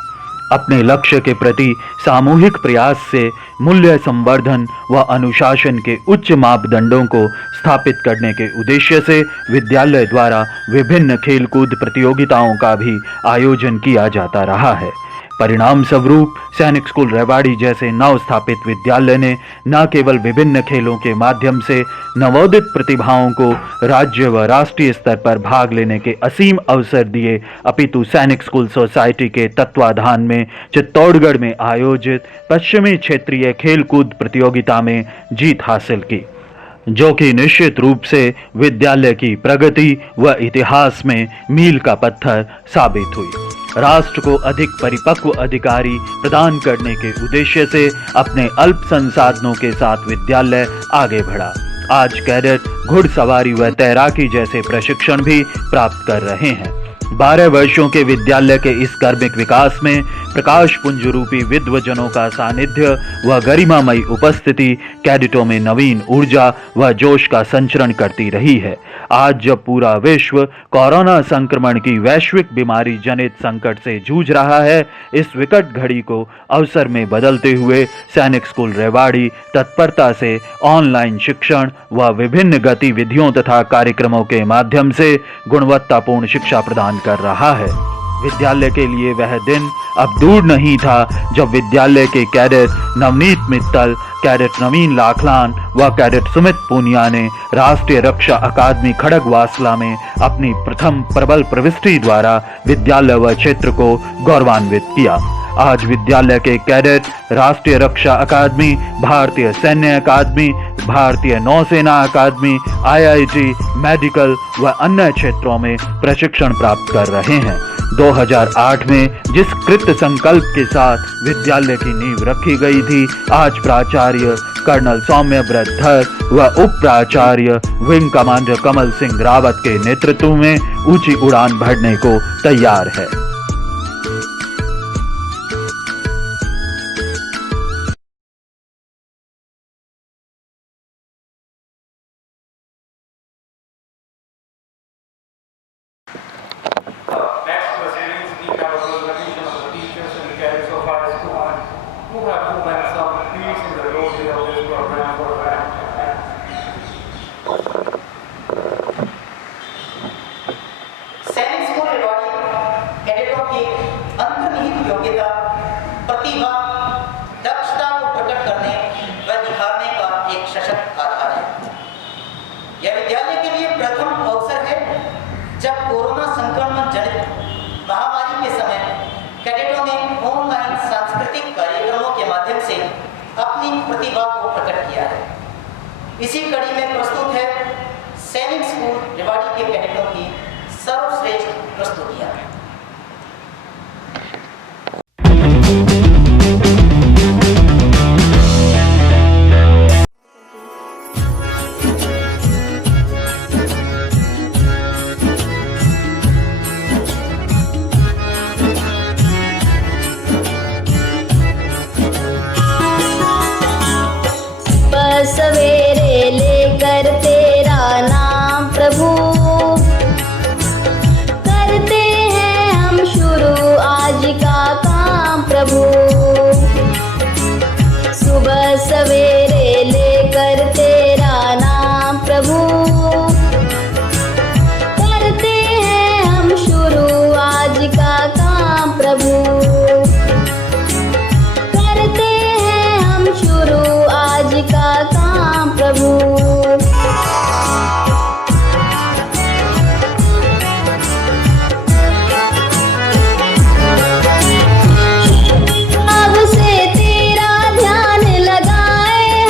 अपने लक्ष्य के प्रति सामूहिक प्रयास से मूल्य संवर्धन व अनुशासन के उच्च मापदंडों को स्थापित करने के उद्देश्य से विद्यालय द्वारा विभिन्न खेलकूद प्रतियोगिताओं का भी आयोजन किया जाता रहा है। परिणाम स्वरूप सैनिक स्कूल रेवाड़ी जैसे नव स्थापित विद्यालय ने न केवल विभिन्न खेलों के माध्यम से नवोदित प्रतिभाओं को राज्य व राष्ट्रीय स्तर पर भाग लेने के असीम अवसर दिए, अपितु सैनिक स्कूल सोसाइटी के तत्वाधान में चित्तौड़गढ़ में आयोजित पश्चिमी क्षेत्रीय खेलकूद प्रतियोगिता में जीत हासिल की, जो कि निश्चित रूप से विद्यालय की प्रगति व इतिहास में मील का पत्थर साबित हुई। राष्ट्र को अधिक परिपक्व अधिकारी प्रदान करने के उद्देश्य से अपने अल्प संसाधनों के साथ विद्यालय आगे बढ़ा। आज कैडेट घुड़सवारी व तैराकी जैसे प्रशिक्षण भी प्राप्त कर रहे हैं। 12 वर्षों के विद्यालय के इस कार्मिक विकास में प्रकाश पुंज रूपी विद्वजनों का सानिध्य व गरिमामयी उपस्थिति कैडेटों में नवीन ऊर्जा व जोश का संचरण करती रही है। आज जब पूरा विश्व कोरोना संक्रमण की वैश्विक बीमारी जनित संकट से जूझ रहा है, इस विकट घड़ी को अवसर में बदलते हुए सैनिक स्कूल रेवाड़ी तत्परता से ऑनलाइन शिक्षण व विभिन्न गतिविधियों तथा कार्यक्रमों के माध्यम से गुणवत्तापूर्ण शिक्षा प्रदान कर रहा है। विद्यालय के लिए वह दिन अब दूर नहीं था जब विद्यालय के कैडेट नवनीत मित्तल, कैडेट नवीन लाखलान व कैडेट सुमित पूनिया ने राष्ट्रीय रक्षा अकादमी खड़गवासला में अपनी प्रथम प्रबल प्रविष्टि द्वारा विद्यालय व क्षेत्र को गौरवान्वित किया। आज विद्यालय के कैडेट राष्ट्रीय रक्षा अकादमी, भारतीय सैन्य अकादमी, भारतीय नौसेना अकादमी, IIT, मेडिकल व अन्य क्षेत्रों में प्रशिक्षण प्राप्त कर रहे हैं। 2008 में जिस कृत संकल्प के साथ विद्यालय की नींव रखी गई थी, आज प्राचार्य कर्नल सौम्यव्रत धर व उप प्राचार्य विंग कमांडर कमल सिंह रावत के नेतृत्व में ऊंची उड़ान भरने को तैयार है। यह विद्यालय के लिए प्रथम अवसर है जब कोरोना संक्रमण जनित महामारी के समय कैडेटों ने ऑनलाइन सांस्कृतिक कार्यक्रमों के माध्यम से अपनी प्रतिभा को प्रकट किया है। इसी कड़ी में प्रस्तुत है सैनिक स्कूल रेवाड़ी के कैडेटों की सर्वश्रेष्ठ प्रस्तुतियां। सवेरे लेकर तेरा नाम प्रभु, करते हैं हम शुरू आज का काम प्रभु। सुबह सवेरे लेकर तेरा नाम प्रभु, करते हैं हम शुरू आज का काम प्रभु। करते हैं हम शुरू आज का काम प्रभु। अब से तेरा ध्यान लगाए,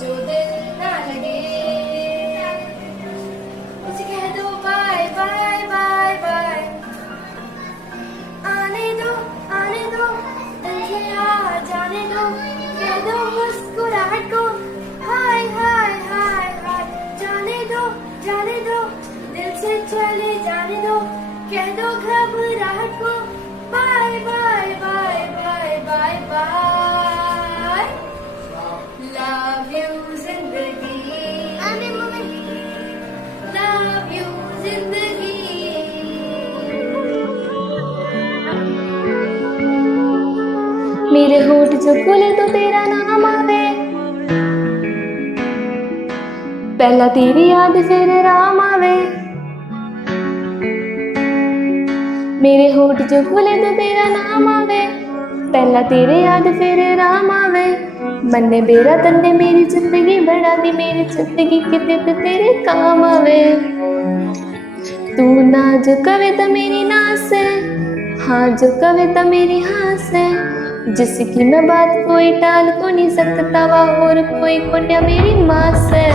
जो दिल ना लगे। मुझे कह दो बाय बाय बाय बाय, आने दो दिल से आ जाने दो, कह दो मुस्कुराहट को हाय हाय हाय हाय, जाने दो दिल से चले जाने दो, कह दो घबराहट को bye bye bye bye bye bye. Love you जिंदगी, लव यू जिंदगी। मेरे होठ जो खुले तो तेरा नाम आवे, पहला तेरी याद फिर राम आवे। मेरे होठ जो खुले तो तेरा नाम आवे, पहला तेरे याद फिर राम आवे। मन ने बेरा तन्ने मेरी जिंदगी बढ़ा दी, मेरी जिंदगी कितने तो तेरे काम आवे। तू ना जो कविता मेरी नास है, हाँ जो कविता मेरी हास है, जिसकी मैं बात कोई टाल को नहीं सकता, वह और कोई कोटिया मेरी मास है।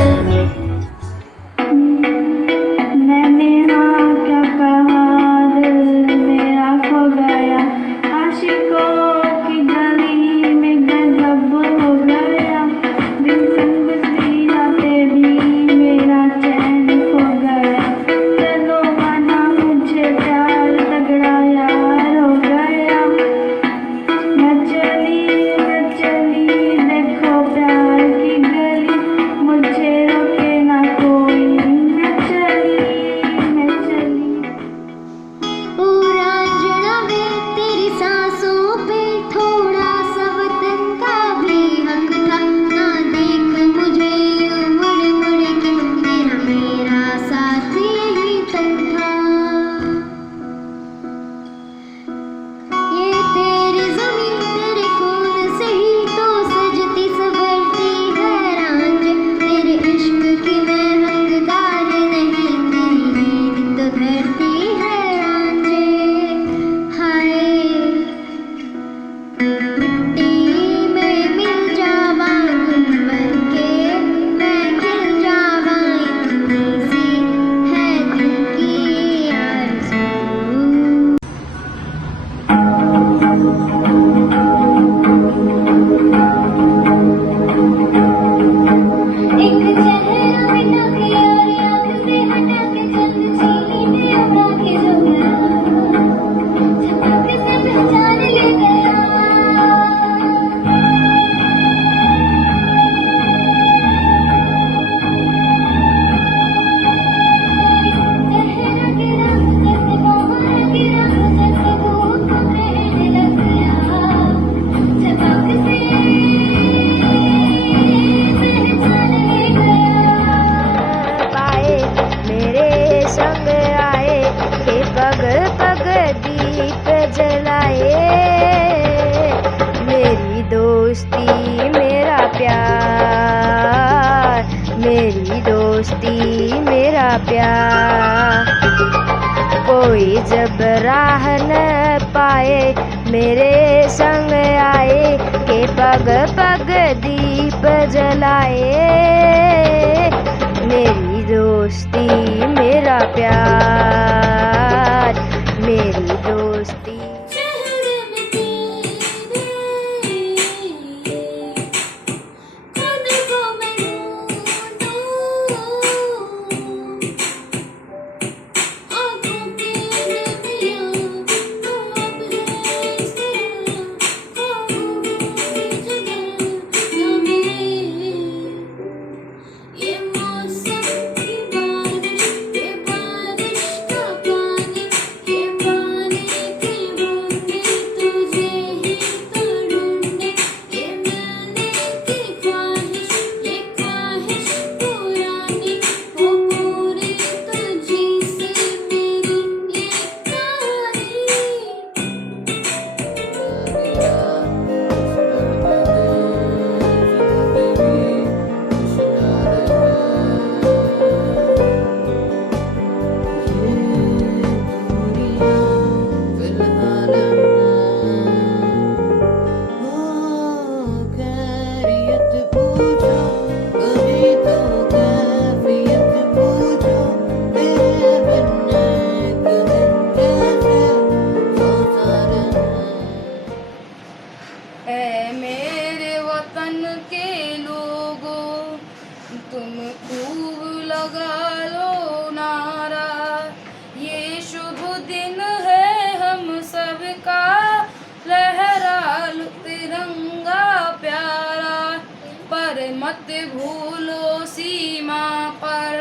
मैंने हाँ क्या कहा, दिल मेरा खो गया, आशिकों की गली में गजब हो गया, दिन संग सी रातें भी मेरा चैन खो गया, चलो माना मुझे प्यार तगड़ा यार हो गया। मैं चली देखो प्यार की गली, मुझे रोके ना कोई, मैं चली। पूरा जड़ा में तेरी सांसों पे थोड़ा सा वतन का भी हक था, ना देख मुझे यूं मुड़ मुड़ के, मेरा साथ यही तक था। ये तेरी जमीन तेरे खून से ही तो सजती संवरती है रांझ, तेरे इश्क की मैं हकदार नहीं, मेरी नींद तो धरती है रांझे। हाय मिट्टी में मिल जावा गुल बनके, मैं खिल जावा, इतनी सी है दिल की आरज़ू। एक चेहरा मिटा के यार याद से हटा के, चंद चीनी में उड़ा के जो गया, झपक से पहचान ले गया। चेहरा के रंग जैसे बाहर के रंग जैसे भूख रहने लग गया, झपक से पहचान ले गया। पाए मेरे संग आए के पग पग दीप जलाए, मेरी दोस्ती मेरा प्यार, मेरी दोस्ती मेरा प्यार। कोई जब राह न पाए मेरे संग आए के पग पग दीप जलाए, मेरी दोस्ती मेरा प्यार, मेरी दोस्ती। ये मौसम की बारिश, ये बारिश का पर मत भूलो सीमा पर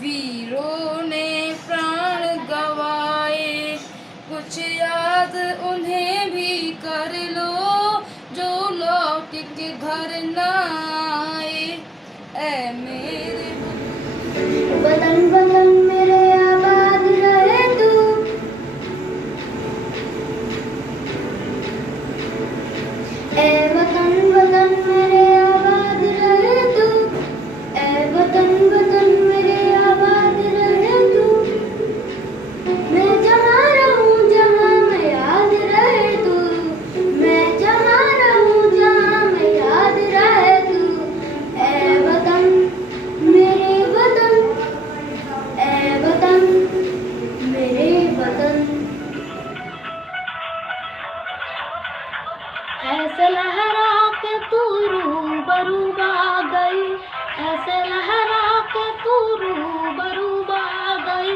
वीरों ने प्राण गवाए, कुछ याद उन्हें भी कर लो जो लौट के घर न आए। ऐ मेरे वतन वतन मेरे आबाद रहे तू, ऐ वतन वतन मेरे आबाद रहे तू, ऐ वतन वतन मेरे आबाद रहे तू। मैं जहाँ रहूँ जहाँ मैं याद रहे तू, मैं जहाँ रहूँ जहाँ मैं याद रहे तू। ऐ वतन मेरे वतन, ऐ वतन मेरे वतन। ऐसे लहरा के तू रूबरू आ गई, ऐसे लहरा के तू रूबरू आ गई।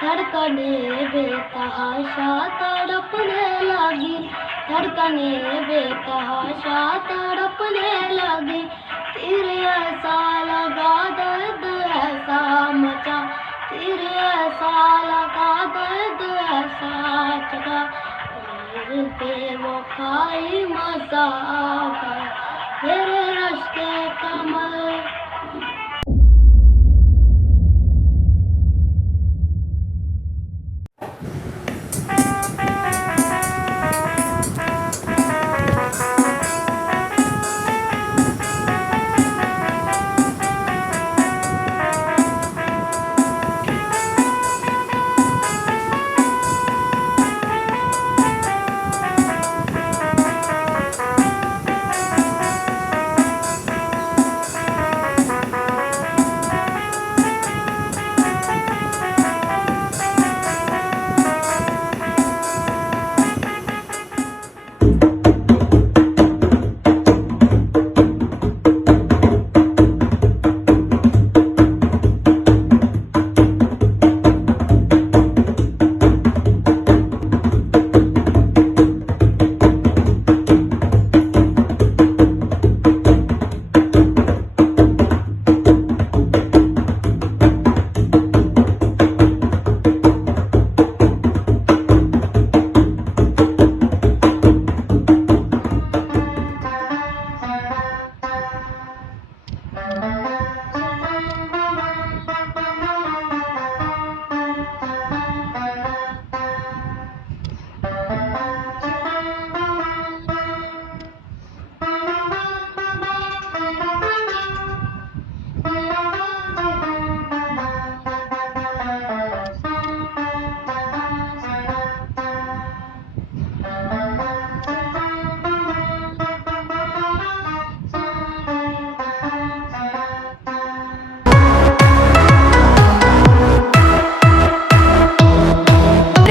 धड़कने बेतहाशा तड़पने लगी, धड़कने बेतहाशा तड़पने लगी। तीर ऐसा लगा दर्द ऐसा मचा, तीर ऐसा लगा दर्द ऐसा चढ़ा। बेवफाई मजा आ गया मेरे रास्ते कमर।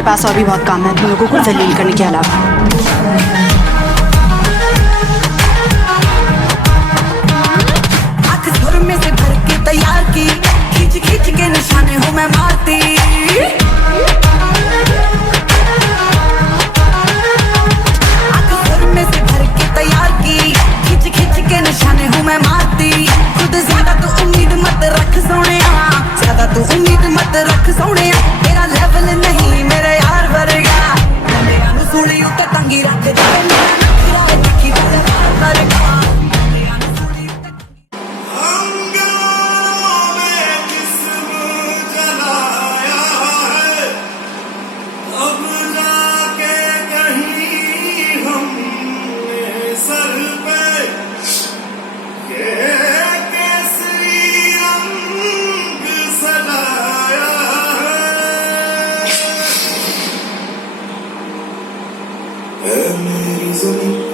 पास और भी बहुत काम है तुम लोगों को जलील करने के अलावा। आँख सुर में से भर के तैयार की, खींच खींच के निशाने हूँ मैं मारती। आँख सुर में से भर के तैयार की, खींच खींच के निशाने हूँ मैं मारती। खुद ज्यादा तू उम्मीद मत रख सोनिया, ज्यादा तू उम्मीद मत रख सोनिया। तेरा लेवल नहीं मेरे यार वर्गा, मेरा नु सुनी उते तंगी रख दे मेरा नखरा देखी तेरे यार वर्गा।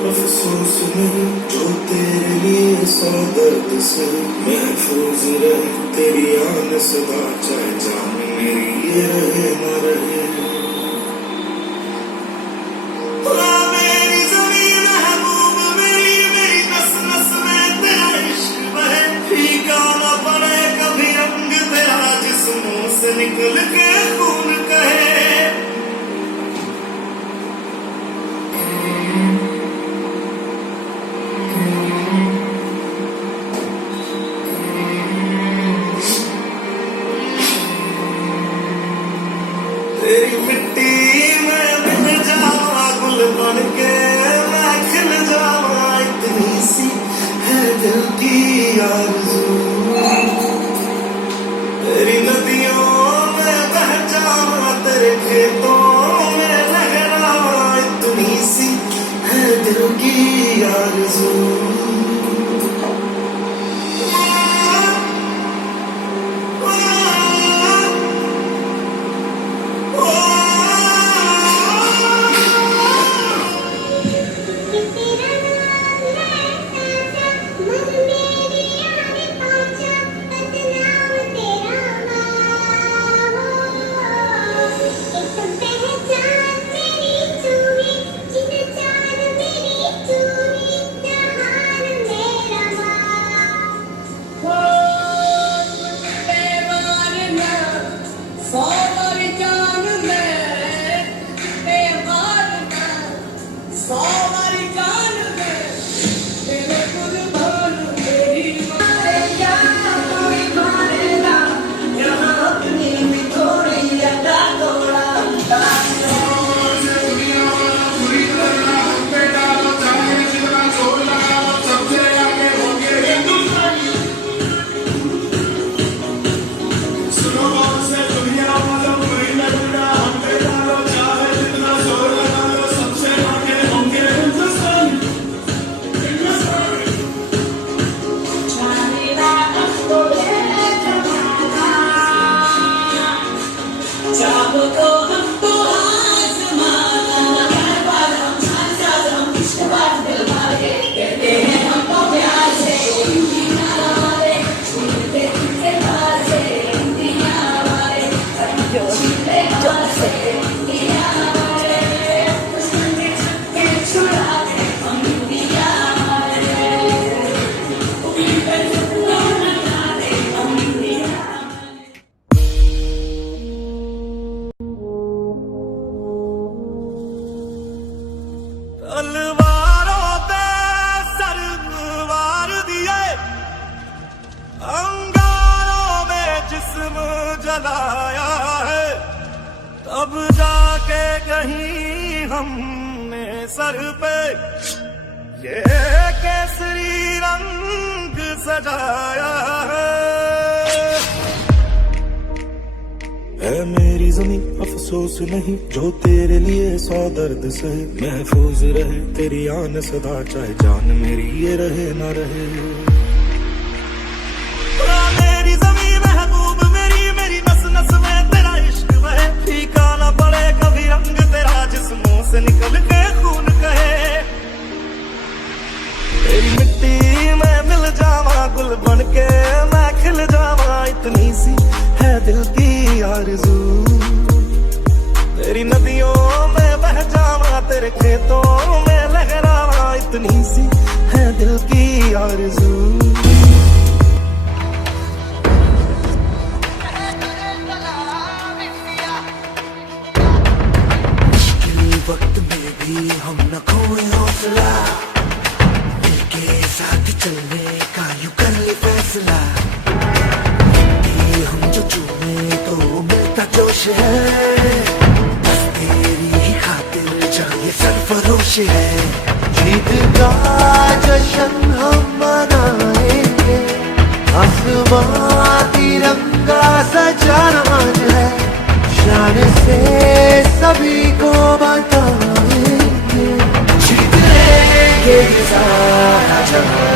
अफसोस नहीं जो तेरे लिए सौ दर्द से महफूज रहे, तेरी आन सदा चाहे जान मेरी ये रहे न रहे। मेरी ज़मीन महबूब मेरी, मेरी नस नस में तेरा इश्क बहे। फीका न पड़े कभी रंग तेरा, जिस्मों से निकल के खून कहे। आरज़ू तेरी नदियों में बह जाऊं तेरे खेतों में लहराए इतनी सी है दिल की आरज़ू तलवारों पे सरवार दिए अंगारों में जिस्म जलाया है तब जाके कहीं हमने सर पे ये केसरी रंग सजाया है मेरी ज़मीं अफसोस नहीं जो तेरे लिए सौ दर्द से महफूज रहे तेरी आन सदा चाहे जान मेरी ये रहे ना रहे मेरी ज़मीं महबूब मेरी मेरी नस नस में तेरा इश्क बहे फीका ना पड़े कभी रंग तेरा जिस्मों से निकल के खून कहे तेरी मिट्टी में मिल जावा गुल बन के मैं खिल जावा इतनी सी है दिल की आरज़ू तेरी नदियों में बह जावा तेरे खेतों में लहरावा इतनी सी है दिल की आरज़ू मुश्किल वक्त में भी हम न खोए हौसला दिल के साथ चलने का यूं कर ले फैसला हम जो चूमे तो मिलता जोश है बस तेरी ही खातिर जाए सरफरोश है जीत का जश्न हम मनाएंगे आसमां तिरंगा सजाना है शान से सभी को बताएंगे जीत लेंगे सारा जहां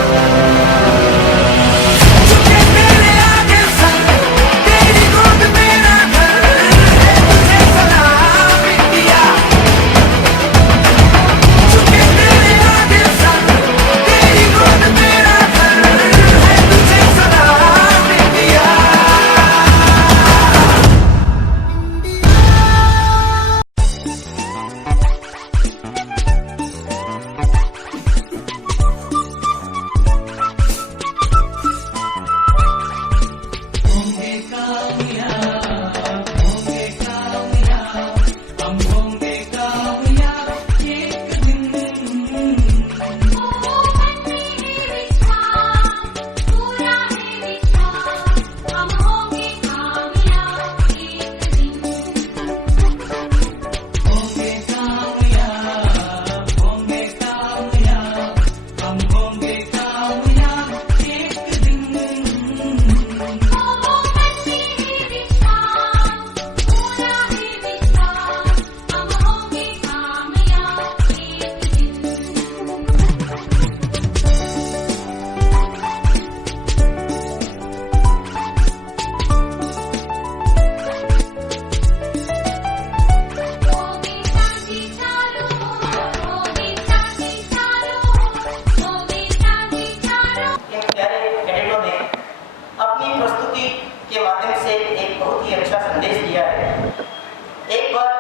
से एक बहुत ही अच्छा संदेश दिया है। एक बार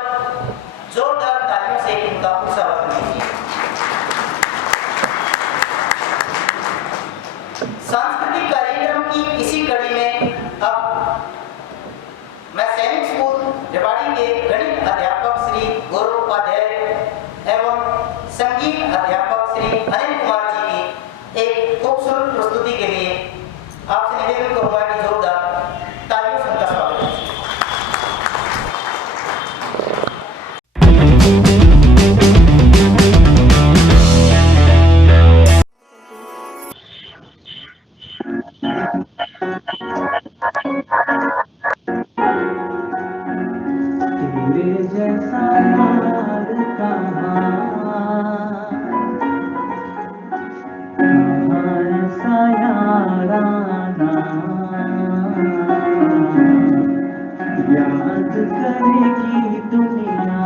जोरदार तालियों से इनका स्वागत कीजिए। सांस्कृतिक कार्यक्रम की इसी कड़ी में अब मैं सैनिक स्कूल रेवाड़ी के गणित अध्यापक श्री गौरव उपाध्याय एवं संगीत अध्यापक श्री अनिल कुमार जी की एक खूबसूरत प्रस्तुति के लिए आपसे निवेदन करूंगा कि जोरदार तालियों से उनका स्वागत कीजिए। तेरे जैसा यार कहाँ ऐसा याराना याद करेगी दुनिया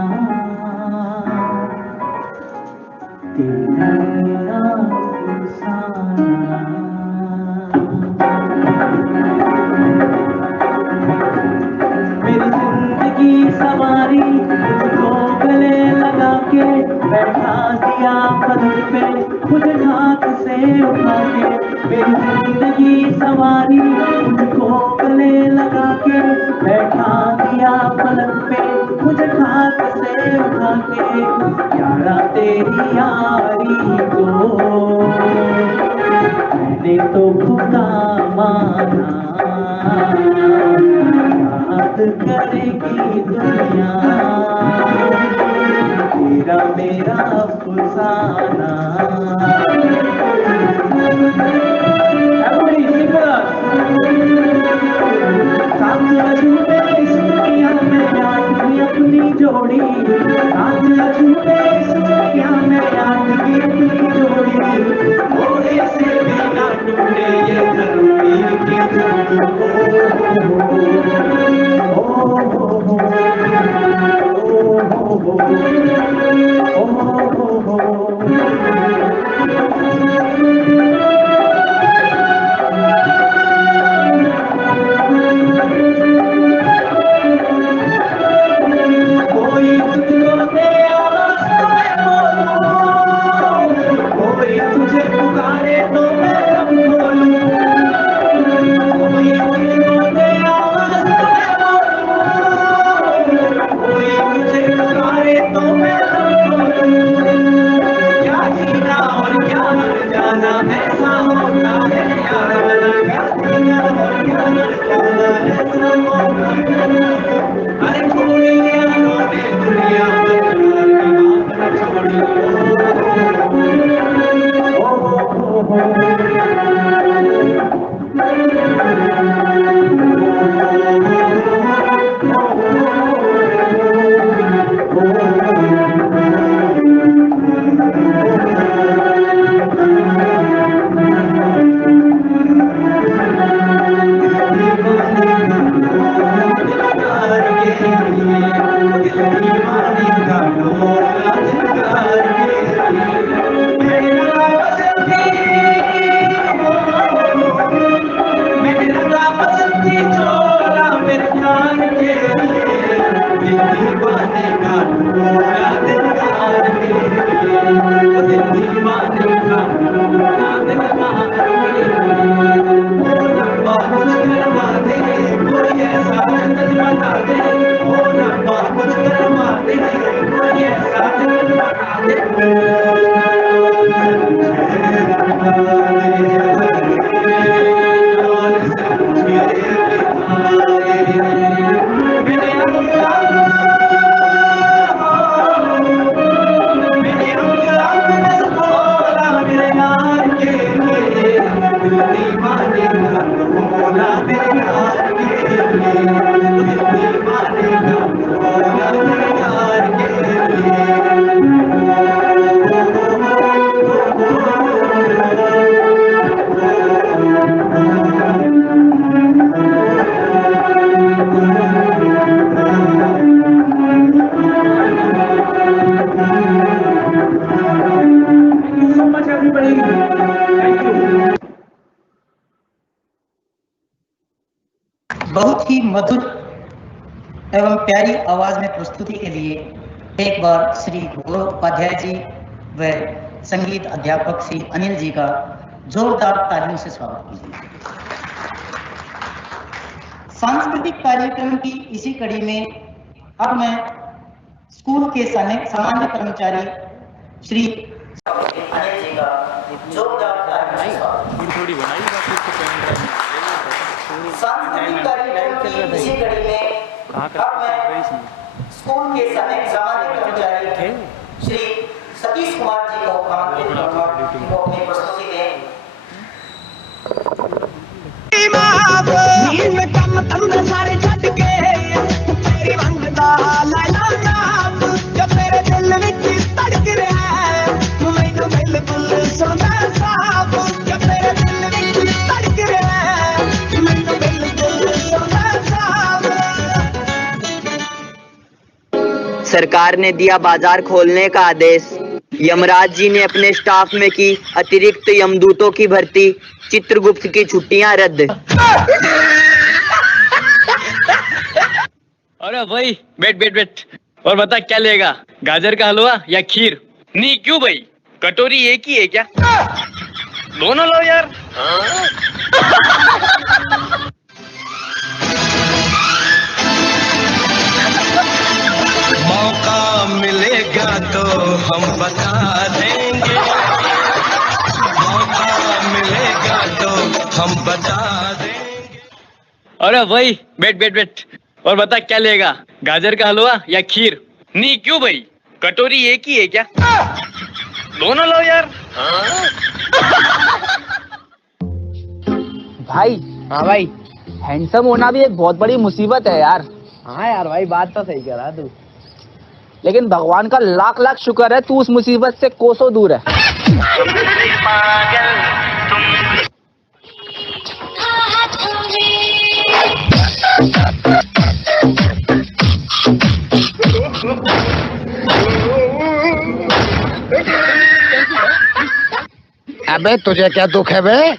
तेरा अफसाना। मेरी जिंदगी सवारी तुझको गले लगा के बैठा दिया पलंग पे मुझे खाक से उठा के। मेरी जिंदगी सवारी तुझको गले लगा के बैठा दिया पलंग पे मुझे खाक से उठा के। यारा तेरी यारी को मैंने तो खुदा माना याद करेगी दुनिया तेरा मेरा अफसाना। साथ अजूबे इस दुनिया में याद की अपनी जोड़ी, साथ अजूबे इस दुनिया में याद की अपनी जोड़ी। थोड़े से भी ना टूटे ये धरती की तो मैं बहुत ही मधुर एवं प्यारी आवाज में प्रस्तुति के लिए एक बार श्री गौरव उपाध्याय जी व संगीत अध्यापक श्री अनिल जी का जोरदार तालियों से स्वागत कीजिए। सांस्कृतिक कार्यक्रम की इसी कड़ी में अब मैं स्कूल के सामान्य कर्मचारी श्री अनिल जी का जोरदार तालियों से स्वागत। सांस्कृतिक कार्यक्रम की इसी कड़ी में अब मैं स्कूल के सामान्य कर्मचारी श्री सतीश कुमार जी को आमंत्रित करूंगा कि वो अपनी प्रस्तुति दें। सरकार ने दिया बाजार खोलने का आदेश। यमराज जी ने अपने स्टाफ में की अतिरिक्त यमदूतों की भर्ती। चित्रगुप्त की छुट्टियां रद्द। अरे भाई बैठ और बता क्या लेगा, गाजर का हलवा या खीर? नहीं क्यों भाई, कटोरी एक ही है क्या? दोनों लो यार। मौका मिलेगा तो हम बता देंगे, मौका मिलेगा तो हम बता देंगे। अरे भाई बैठ और बता क्या लेगा, गाजर का हलवा या खीर? नहीं क्यों भाई, कटोरी एक ही है क्या? दोनों लो यार। भाई हाँ भाई, हैंडसम होना भी एक बहुत बड़ी मुसीबत है यार। हाँ यार भाई, बात तो सही कह रहा तू, लेकिन भगवान का लाख लाख शुक्र है तू उस मुसीबत से कोसों दूर है। अबे तुझे क्या दुख है बे?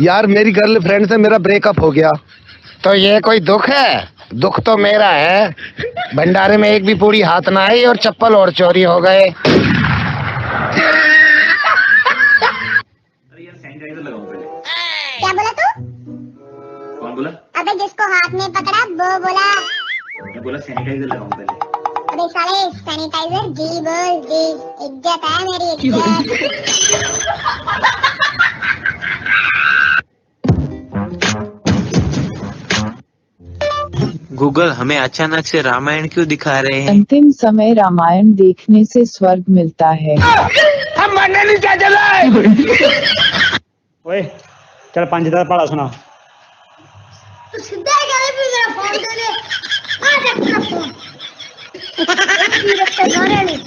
यार मेरी गर्लफ्रेंड से मेरा ब्रेकअप हो गया। तो ये कोई दुख है? दुख तो मेरा है, भंडारे में एक भी पूरी हाथ ना आई और चप्पल और चोरी हो गए। क्या बोला तू? कौन बोला? अबे जिसको हाथ में पकड़ा वो बोला। मैं बोला सैनिटाइजर लगाऊं पहले। अबे साले सैनिटाइजर जी बोल जी, इज्जत है मेरी इज्जत। गूगल हमें अचानक से रामायण क्यों दिखा रहे हैं? अंतिम समय रामायण देखने से स्वर्ग मिलता है। हम मरने नहीं क्या चला है? ओए चल 5 पढ़ा सुना। तू सीधा क्या है, मेरा फोन दे दे। आ जा अपना फोन। रखते घरे नहीं।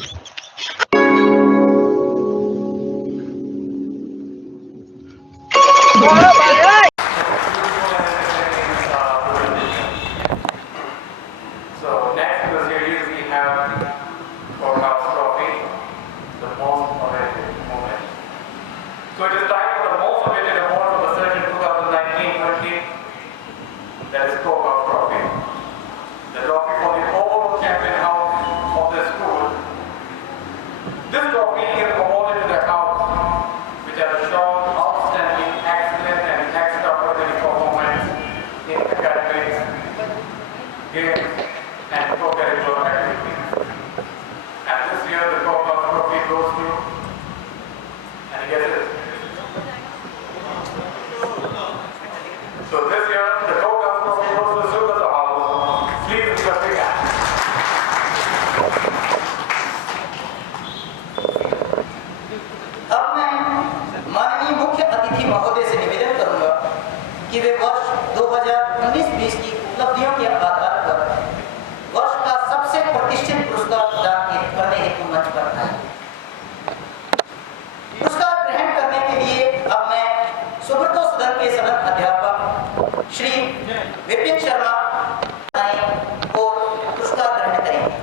कि वे वर्ष 2019-20 की उपलब्धियों के आधार पर वर्ष का सबसे प्रतिष्ठित पुरस्कार प्रदान करने हेतु मंच पर आए। पुरस्कार ग्रहण करने के लिए अब मैं सुब्रतो सदन के सदन अध्यापक श्री विपिन शर्मा को पुरस्कार ग्रहण करेंगे।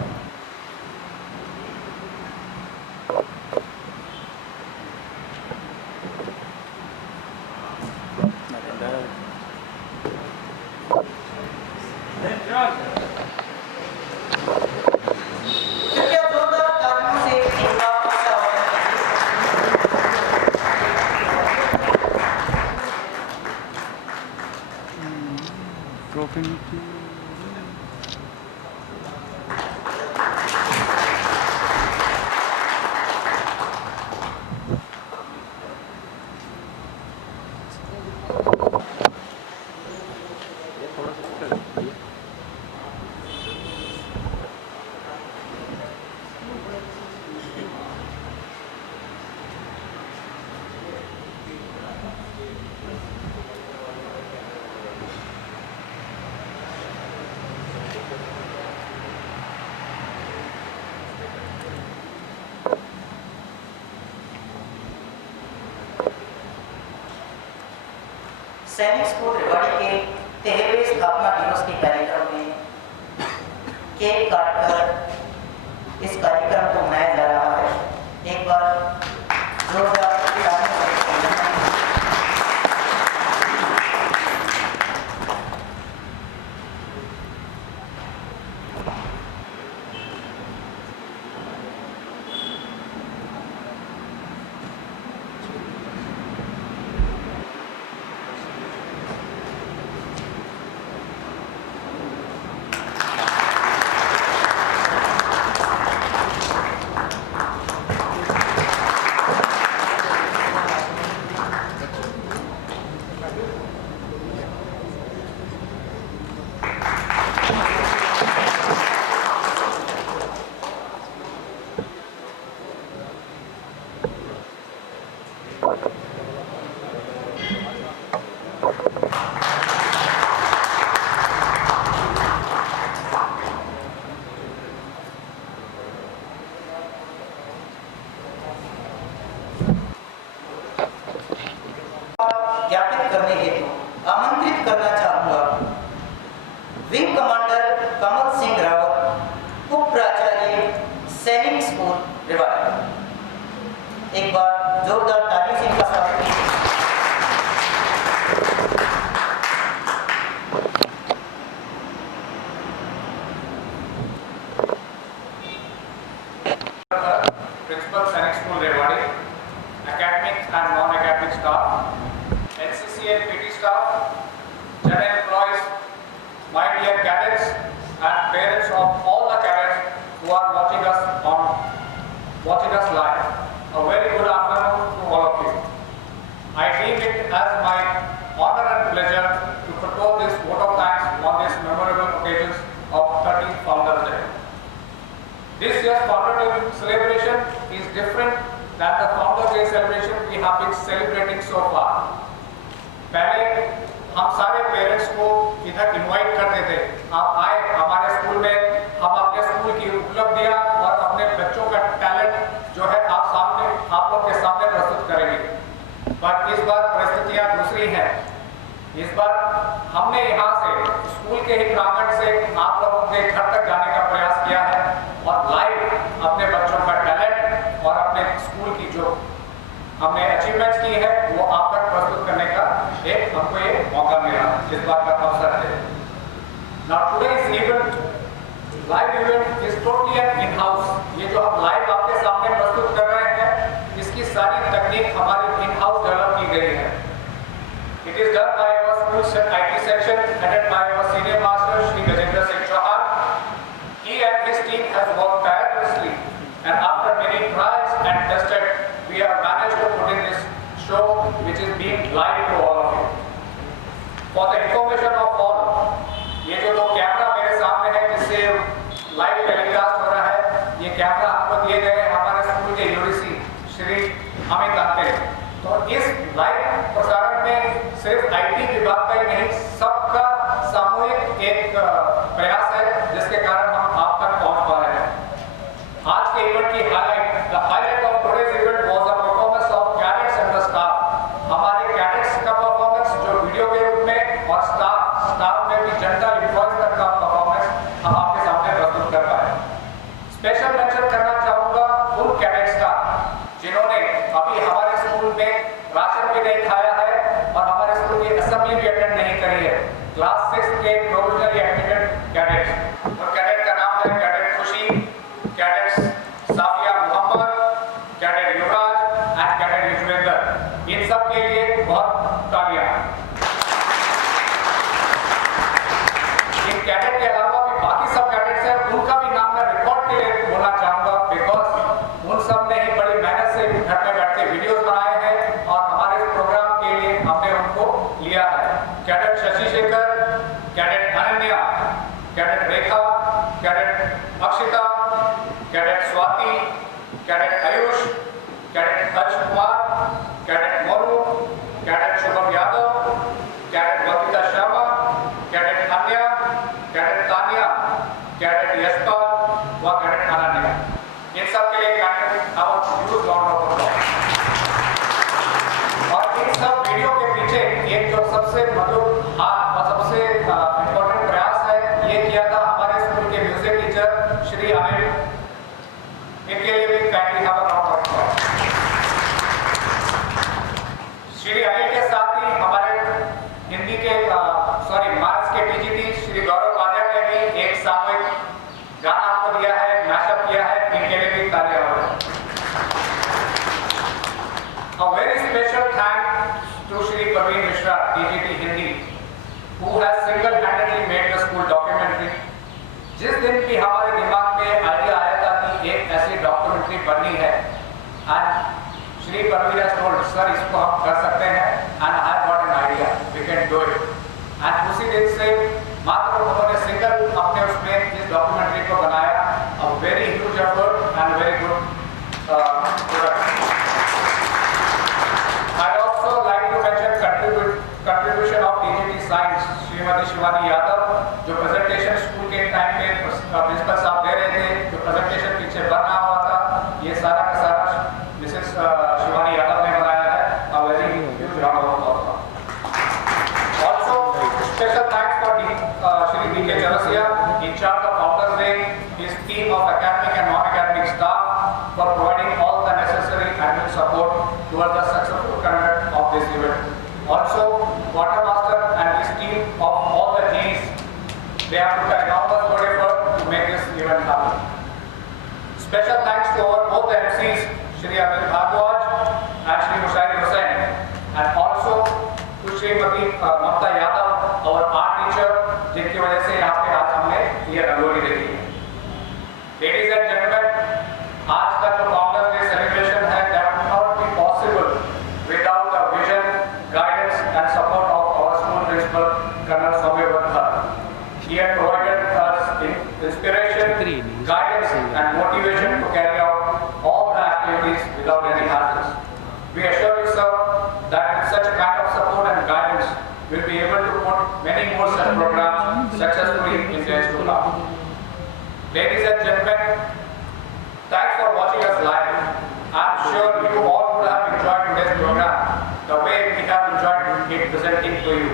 कृपया जोरदार तालियों से टीम का स्वागत कीजिए। सैनिक स्कूल रेवाड़ी के 13वें स्थापना दिवस के कार्यक्रम में केक काटकर इस कार्यक्रम को मनाया जा रहा है। एक बार जोरदार तालियों से ज्ञापित करने हेतु आमंत्रित करना चाहूंगा विंग कमांडर कमल सिंह रावत, उप प्राचार्य सैनिक स्कूल रेवाड़ी। एक बार जोरदार तालियों से इनका स्वागत कीजिए। Principal Sainik School Rewari, academic and non-academic staff, NCC and PT staff, general employees, my dear cadets and parents of all the cadets who are watching us live. A very good afternoon to all of you. I deem it as my honor and pleasure to propose this vote of thanks on this memorable occasion of 13th Founders Day. This year's Founder Day celebration is different than the Founders Day celebration we have been celebrating so far. पहले हम सारे पेरेंट्स को इधर इनवाइट करते थे, आप आए हमारे स्कूल में, हम अपने स्कूल की उपलब्धियां और अपने बच्चों का टैलेंट जो है आप लोग के सामने प्रस्तुत करेंगे। पर इस बार परिस्थितियां दूसरी हैं। इस बार हमने यहाँ से स्कूल के ही प्रांगण से आप लोगों के घर तक जाने का प्रयास किया है और लाइव अपने बच्चों का टैलेंट और अपने स्कूल की जो हमने अचीवमेंट्स की है वो आप तक प्रस्तुत करने का एक हमको ये मौका मिला, इस बात का अवसर है। Now today's event, live event is totally an in-house। ये जो हम लाइव आपके सामने प्रस्तुत कर रहे हैं, इसकी सारी तकनीक हमारी in-house डेवलप की गई है। It is done by our school IT section headed by our senior master Shri Gajendra Singh Chauhan. He and his team has worked tirelessly and after many trials and tested, we have managed to put in this show which is being live to all of you. For the information of all, ये जो दो कैमरा मेरे सामने है जिससे लाइव टेलीकास्ट हो रहा है, ये कैमरा आपको दिए गए हैं हमारे स्कूल के यूडीसी श्री अमित अंते। तो इस लाइव प्रसारण में सिर्फ आईटी विभाग का ही नहीं, सबका सामूहिक एक प्रयास है जिसके कारण हम आप तक पहुंच पा रहे हैं। आज के इवेंट की the highlight of today's event was the performance of cadets and the staff. हमारे कैडेट्स का परफॉर्मेंस जो वीडियो के रूप में और स्टाफ में भी जनरल एम्प्लॉयज तक का परफॉर्मेंस हम आपके सामने प्रस्तुत कर पाए। स्पेशल मेंशन करना चाहूंगा उन कैडेट्स का जिन्होंने अभी हमारे स्कूल में राशन भी नहीं खाया है और हमारे स्कूल की असेंबली भी अटेंड क्लास 6 के प्रोविजनली एडमिटेड कैडेट्स, और कैडेट का नाम है cadet Khushi, cadet Safia Mohammad, cadet Yuvraj and cadet Yuzvendra. इन सब के लिए बहुत तालियां। इन कैडेट के अलावा भी बाकी सब कैडेट्स हैं, उनका भी नाम मैं रिकॉर्ड के लिए बोलना चाहूंगा, बिकॉज उन सब ने ही बड़ी मेहनत से घर में बैठ के वीडियोस बनाए हैं और हमारे इस प्रोग्राम के लिए हमने उनको लिया है। Cadet Shashi Shekhar, cadet Ananya, cadet Rekha, cadet Akshita, cadet Swati, cadet Ayush, cadet Harsh Kumar, cadet Monu, cadet Shubham Yadav, cadet Babita Sharma, cadet Anya, cadet Tania, cadet Yashpal व कैडेट अनन्या। इन सब के लिए ह्यूज राउंड ऑफ अप्लॉज। और इन सब वीडियो के पीछे एक जो सबसे मधुर हाथ और सबसे इम्पोर्टेंट प्रयास है, ये किया था हमारे स्कूल के म्यूजिक टीचर श्री अनिल। इनके लिए भी kindly have a round of applause. Shri Anil के साथ ही हमारे हिंदी के मार्क्स के टीजीटी श्री गौरव पांड्या ने भी एक सामूहिक गाना आपको दिया है, मैशअप किया है, इनके लिए भी तालियां हो। A very special thanks to Shri Praveen Mishra, DGT Hindi, who has single-handedly made the school documentary. जिस दिन भी हमारे दिमाग में आइडिया आया था कि एक ऐसी डॉक्यूमेंट्री बननी है, and Shri Praveen has told, sir इसको हम कर सकते हैं, and I have got an idea, we can do it. And उसी दिन से मात्र उन्होंने सिंगल अपने उसमें इस डॉक्यूमेंट्री को बनाया, a very huge effort and very good product. I'd also like to mention contribution of DGT Science, Shrimati Shivani Yadav, जो प्रेजेंटेशन स्कूल के टाइम पे प्रिंसिपल साहब दे रहे थे, जो प्रेजेंटेशन पीछे बना हुआ था, ये सारा का सारा मिसेस शिवानी यादव ने बनाया है। A very huge round of applause. Also, special thanks for Shri D.K. Jalasia, in charge of Founders Day, his team of academic and non-academic staff for providing all the necessary admin support towards the successful conduct of this event. Also, Quartermaster and his team of all the Gs, they have put an enormous good effort to make this event happen. Special thanks to our both the MCs, Shri Amit Bhardwaj and Shri Mushairi Hussain, and also to Shrimati Mamta Yadav, our art teacher, जिनकी वजह से यहाँ पे आज हमने ये रंगोली देखी है। Ladies and gentlemen, आज का जो Founders Day celebration है, that would not be possible without the vision, guidance and support of our school principal, Colonel Soumya Bandhar. He had provided us inspiration, guidance and motivation to carry out all the activities without any hazards. We assure you, sir, that with such a kind of support and guidance, we'll be able to put many more such programs successfully in days to come. Ladies and gentlemen, thanks for watching us live. I'm sure you all would have enjoyed today's program the way we have enjoyed it presenting to you.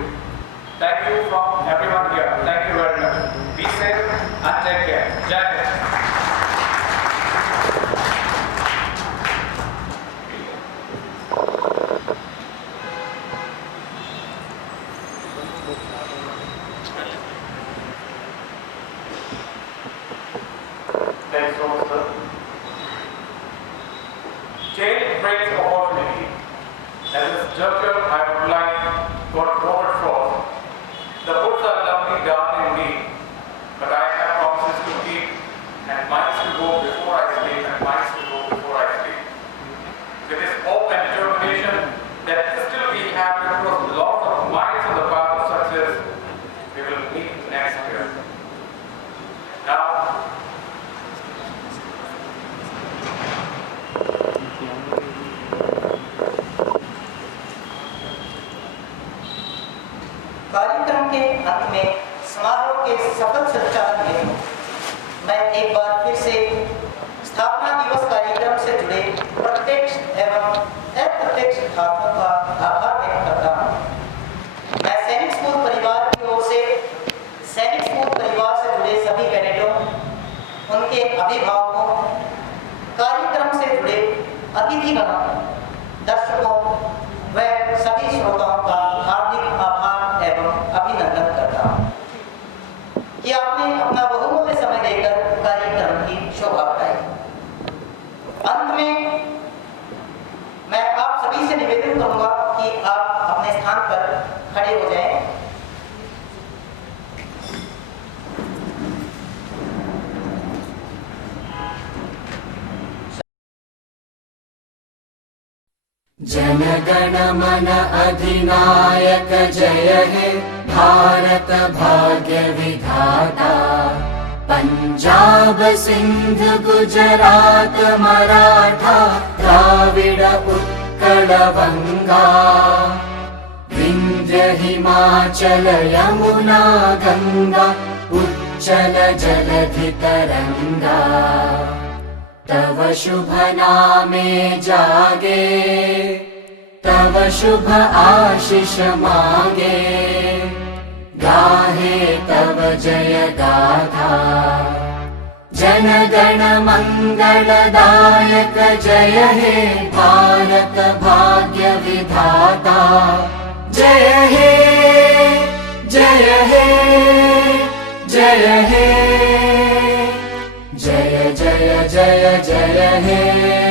Thank you from everyone here. Thank you very much. Be safe and take care. Jai Hind. Thanks so much, sir. Change brings opportunity. As a gesture, I would like God Robert Frost. The books are lovely done indeed, but I have promises to keep, and miles to go before I sleep, and miles to go before I sleep. With this hope and determination that still we have to cross lots of miles on the path of success, we will meet next year. Now, कार्यक्रम के अंत में समारोह के सफल संचालन हेतु मैं एक बार फिर से स्थापना दिवस कार्यक्रम से जुड़े प्रत्यक्ष एवं अप्रत्यक्ष छात्रों का आभार व्यक्त करता हूँ। मैं सैनिक स्कूल परिवार की ओर से सैनिक स्कूल परिवार से जुड़े सभी कैडेटों, उनके अभिभावकों, कार्यक्रम से जुड़े अतिथिगणों, दर्शकों व सभी श्रोताओं का हार्दिक आभार एवं अभिनंदन करता हूं। जन गण मन अधिनायक जय हे भारत भाग्य विधाता। पंजाब सिंध गुजरात मराठा द्राविड़ उत्कल बंगा। विंध्य हिमाचल यमुना गंगा उच्चल जलधि तरंगा। तव शुभ नामे जागे तव शुभ आशीष मांगे। गाहे तव जय गाथा जन गण मंगलदायक जय हे भारत भाग्य विधाता। जय हे जय हे जय हे जय जय जय जय हे।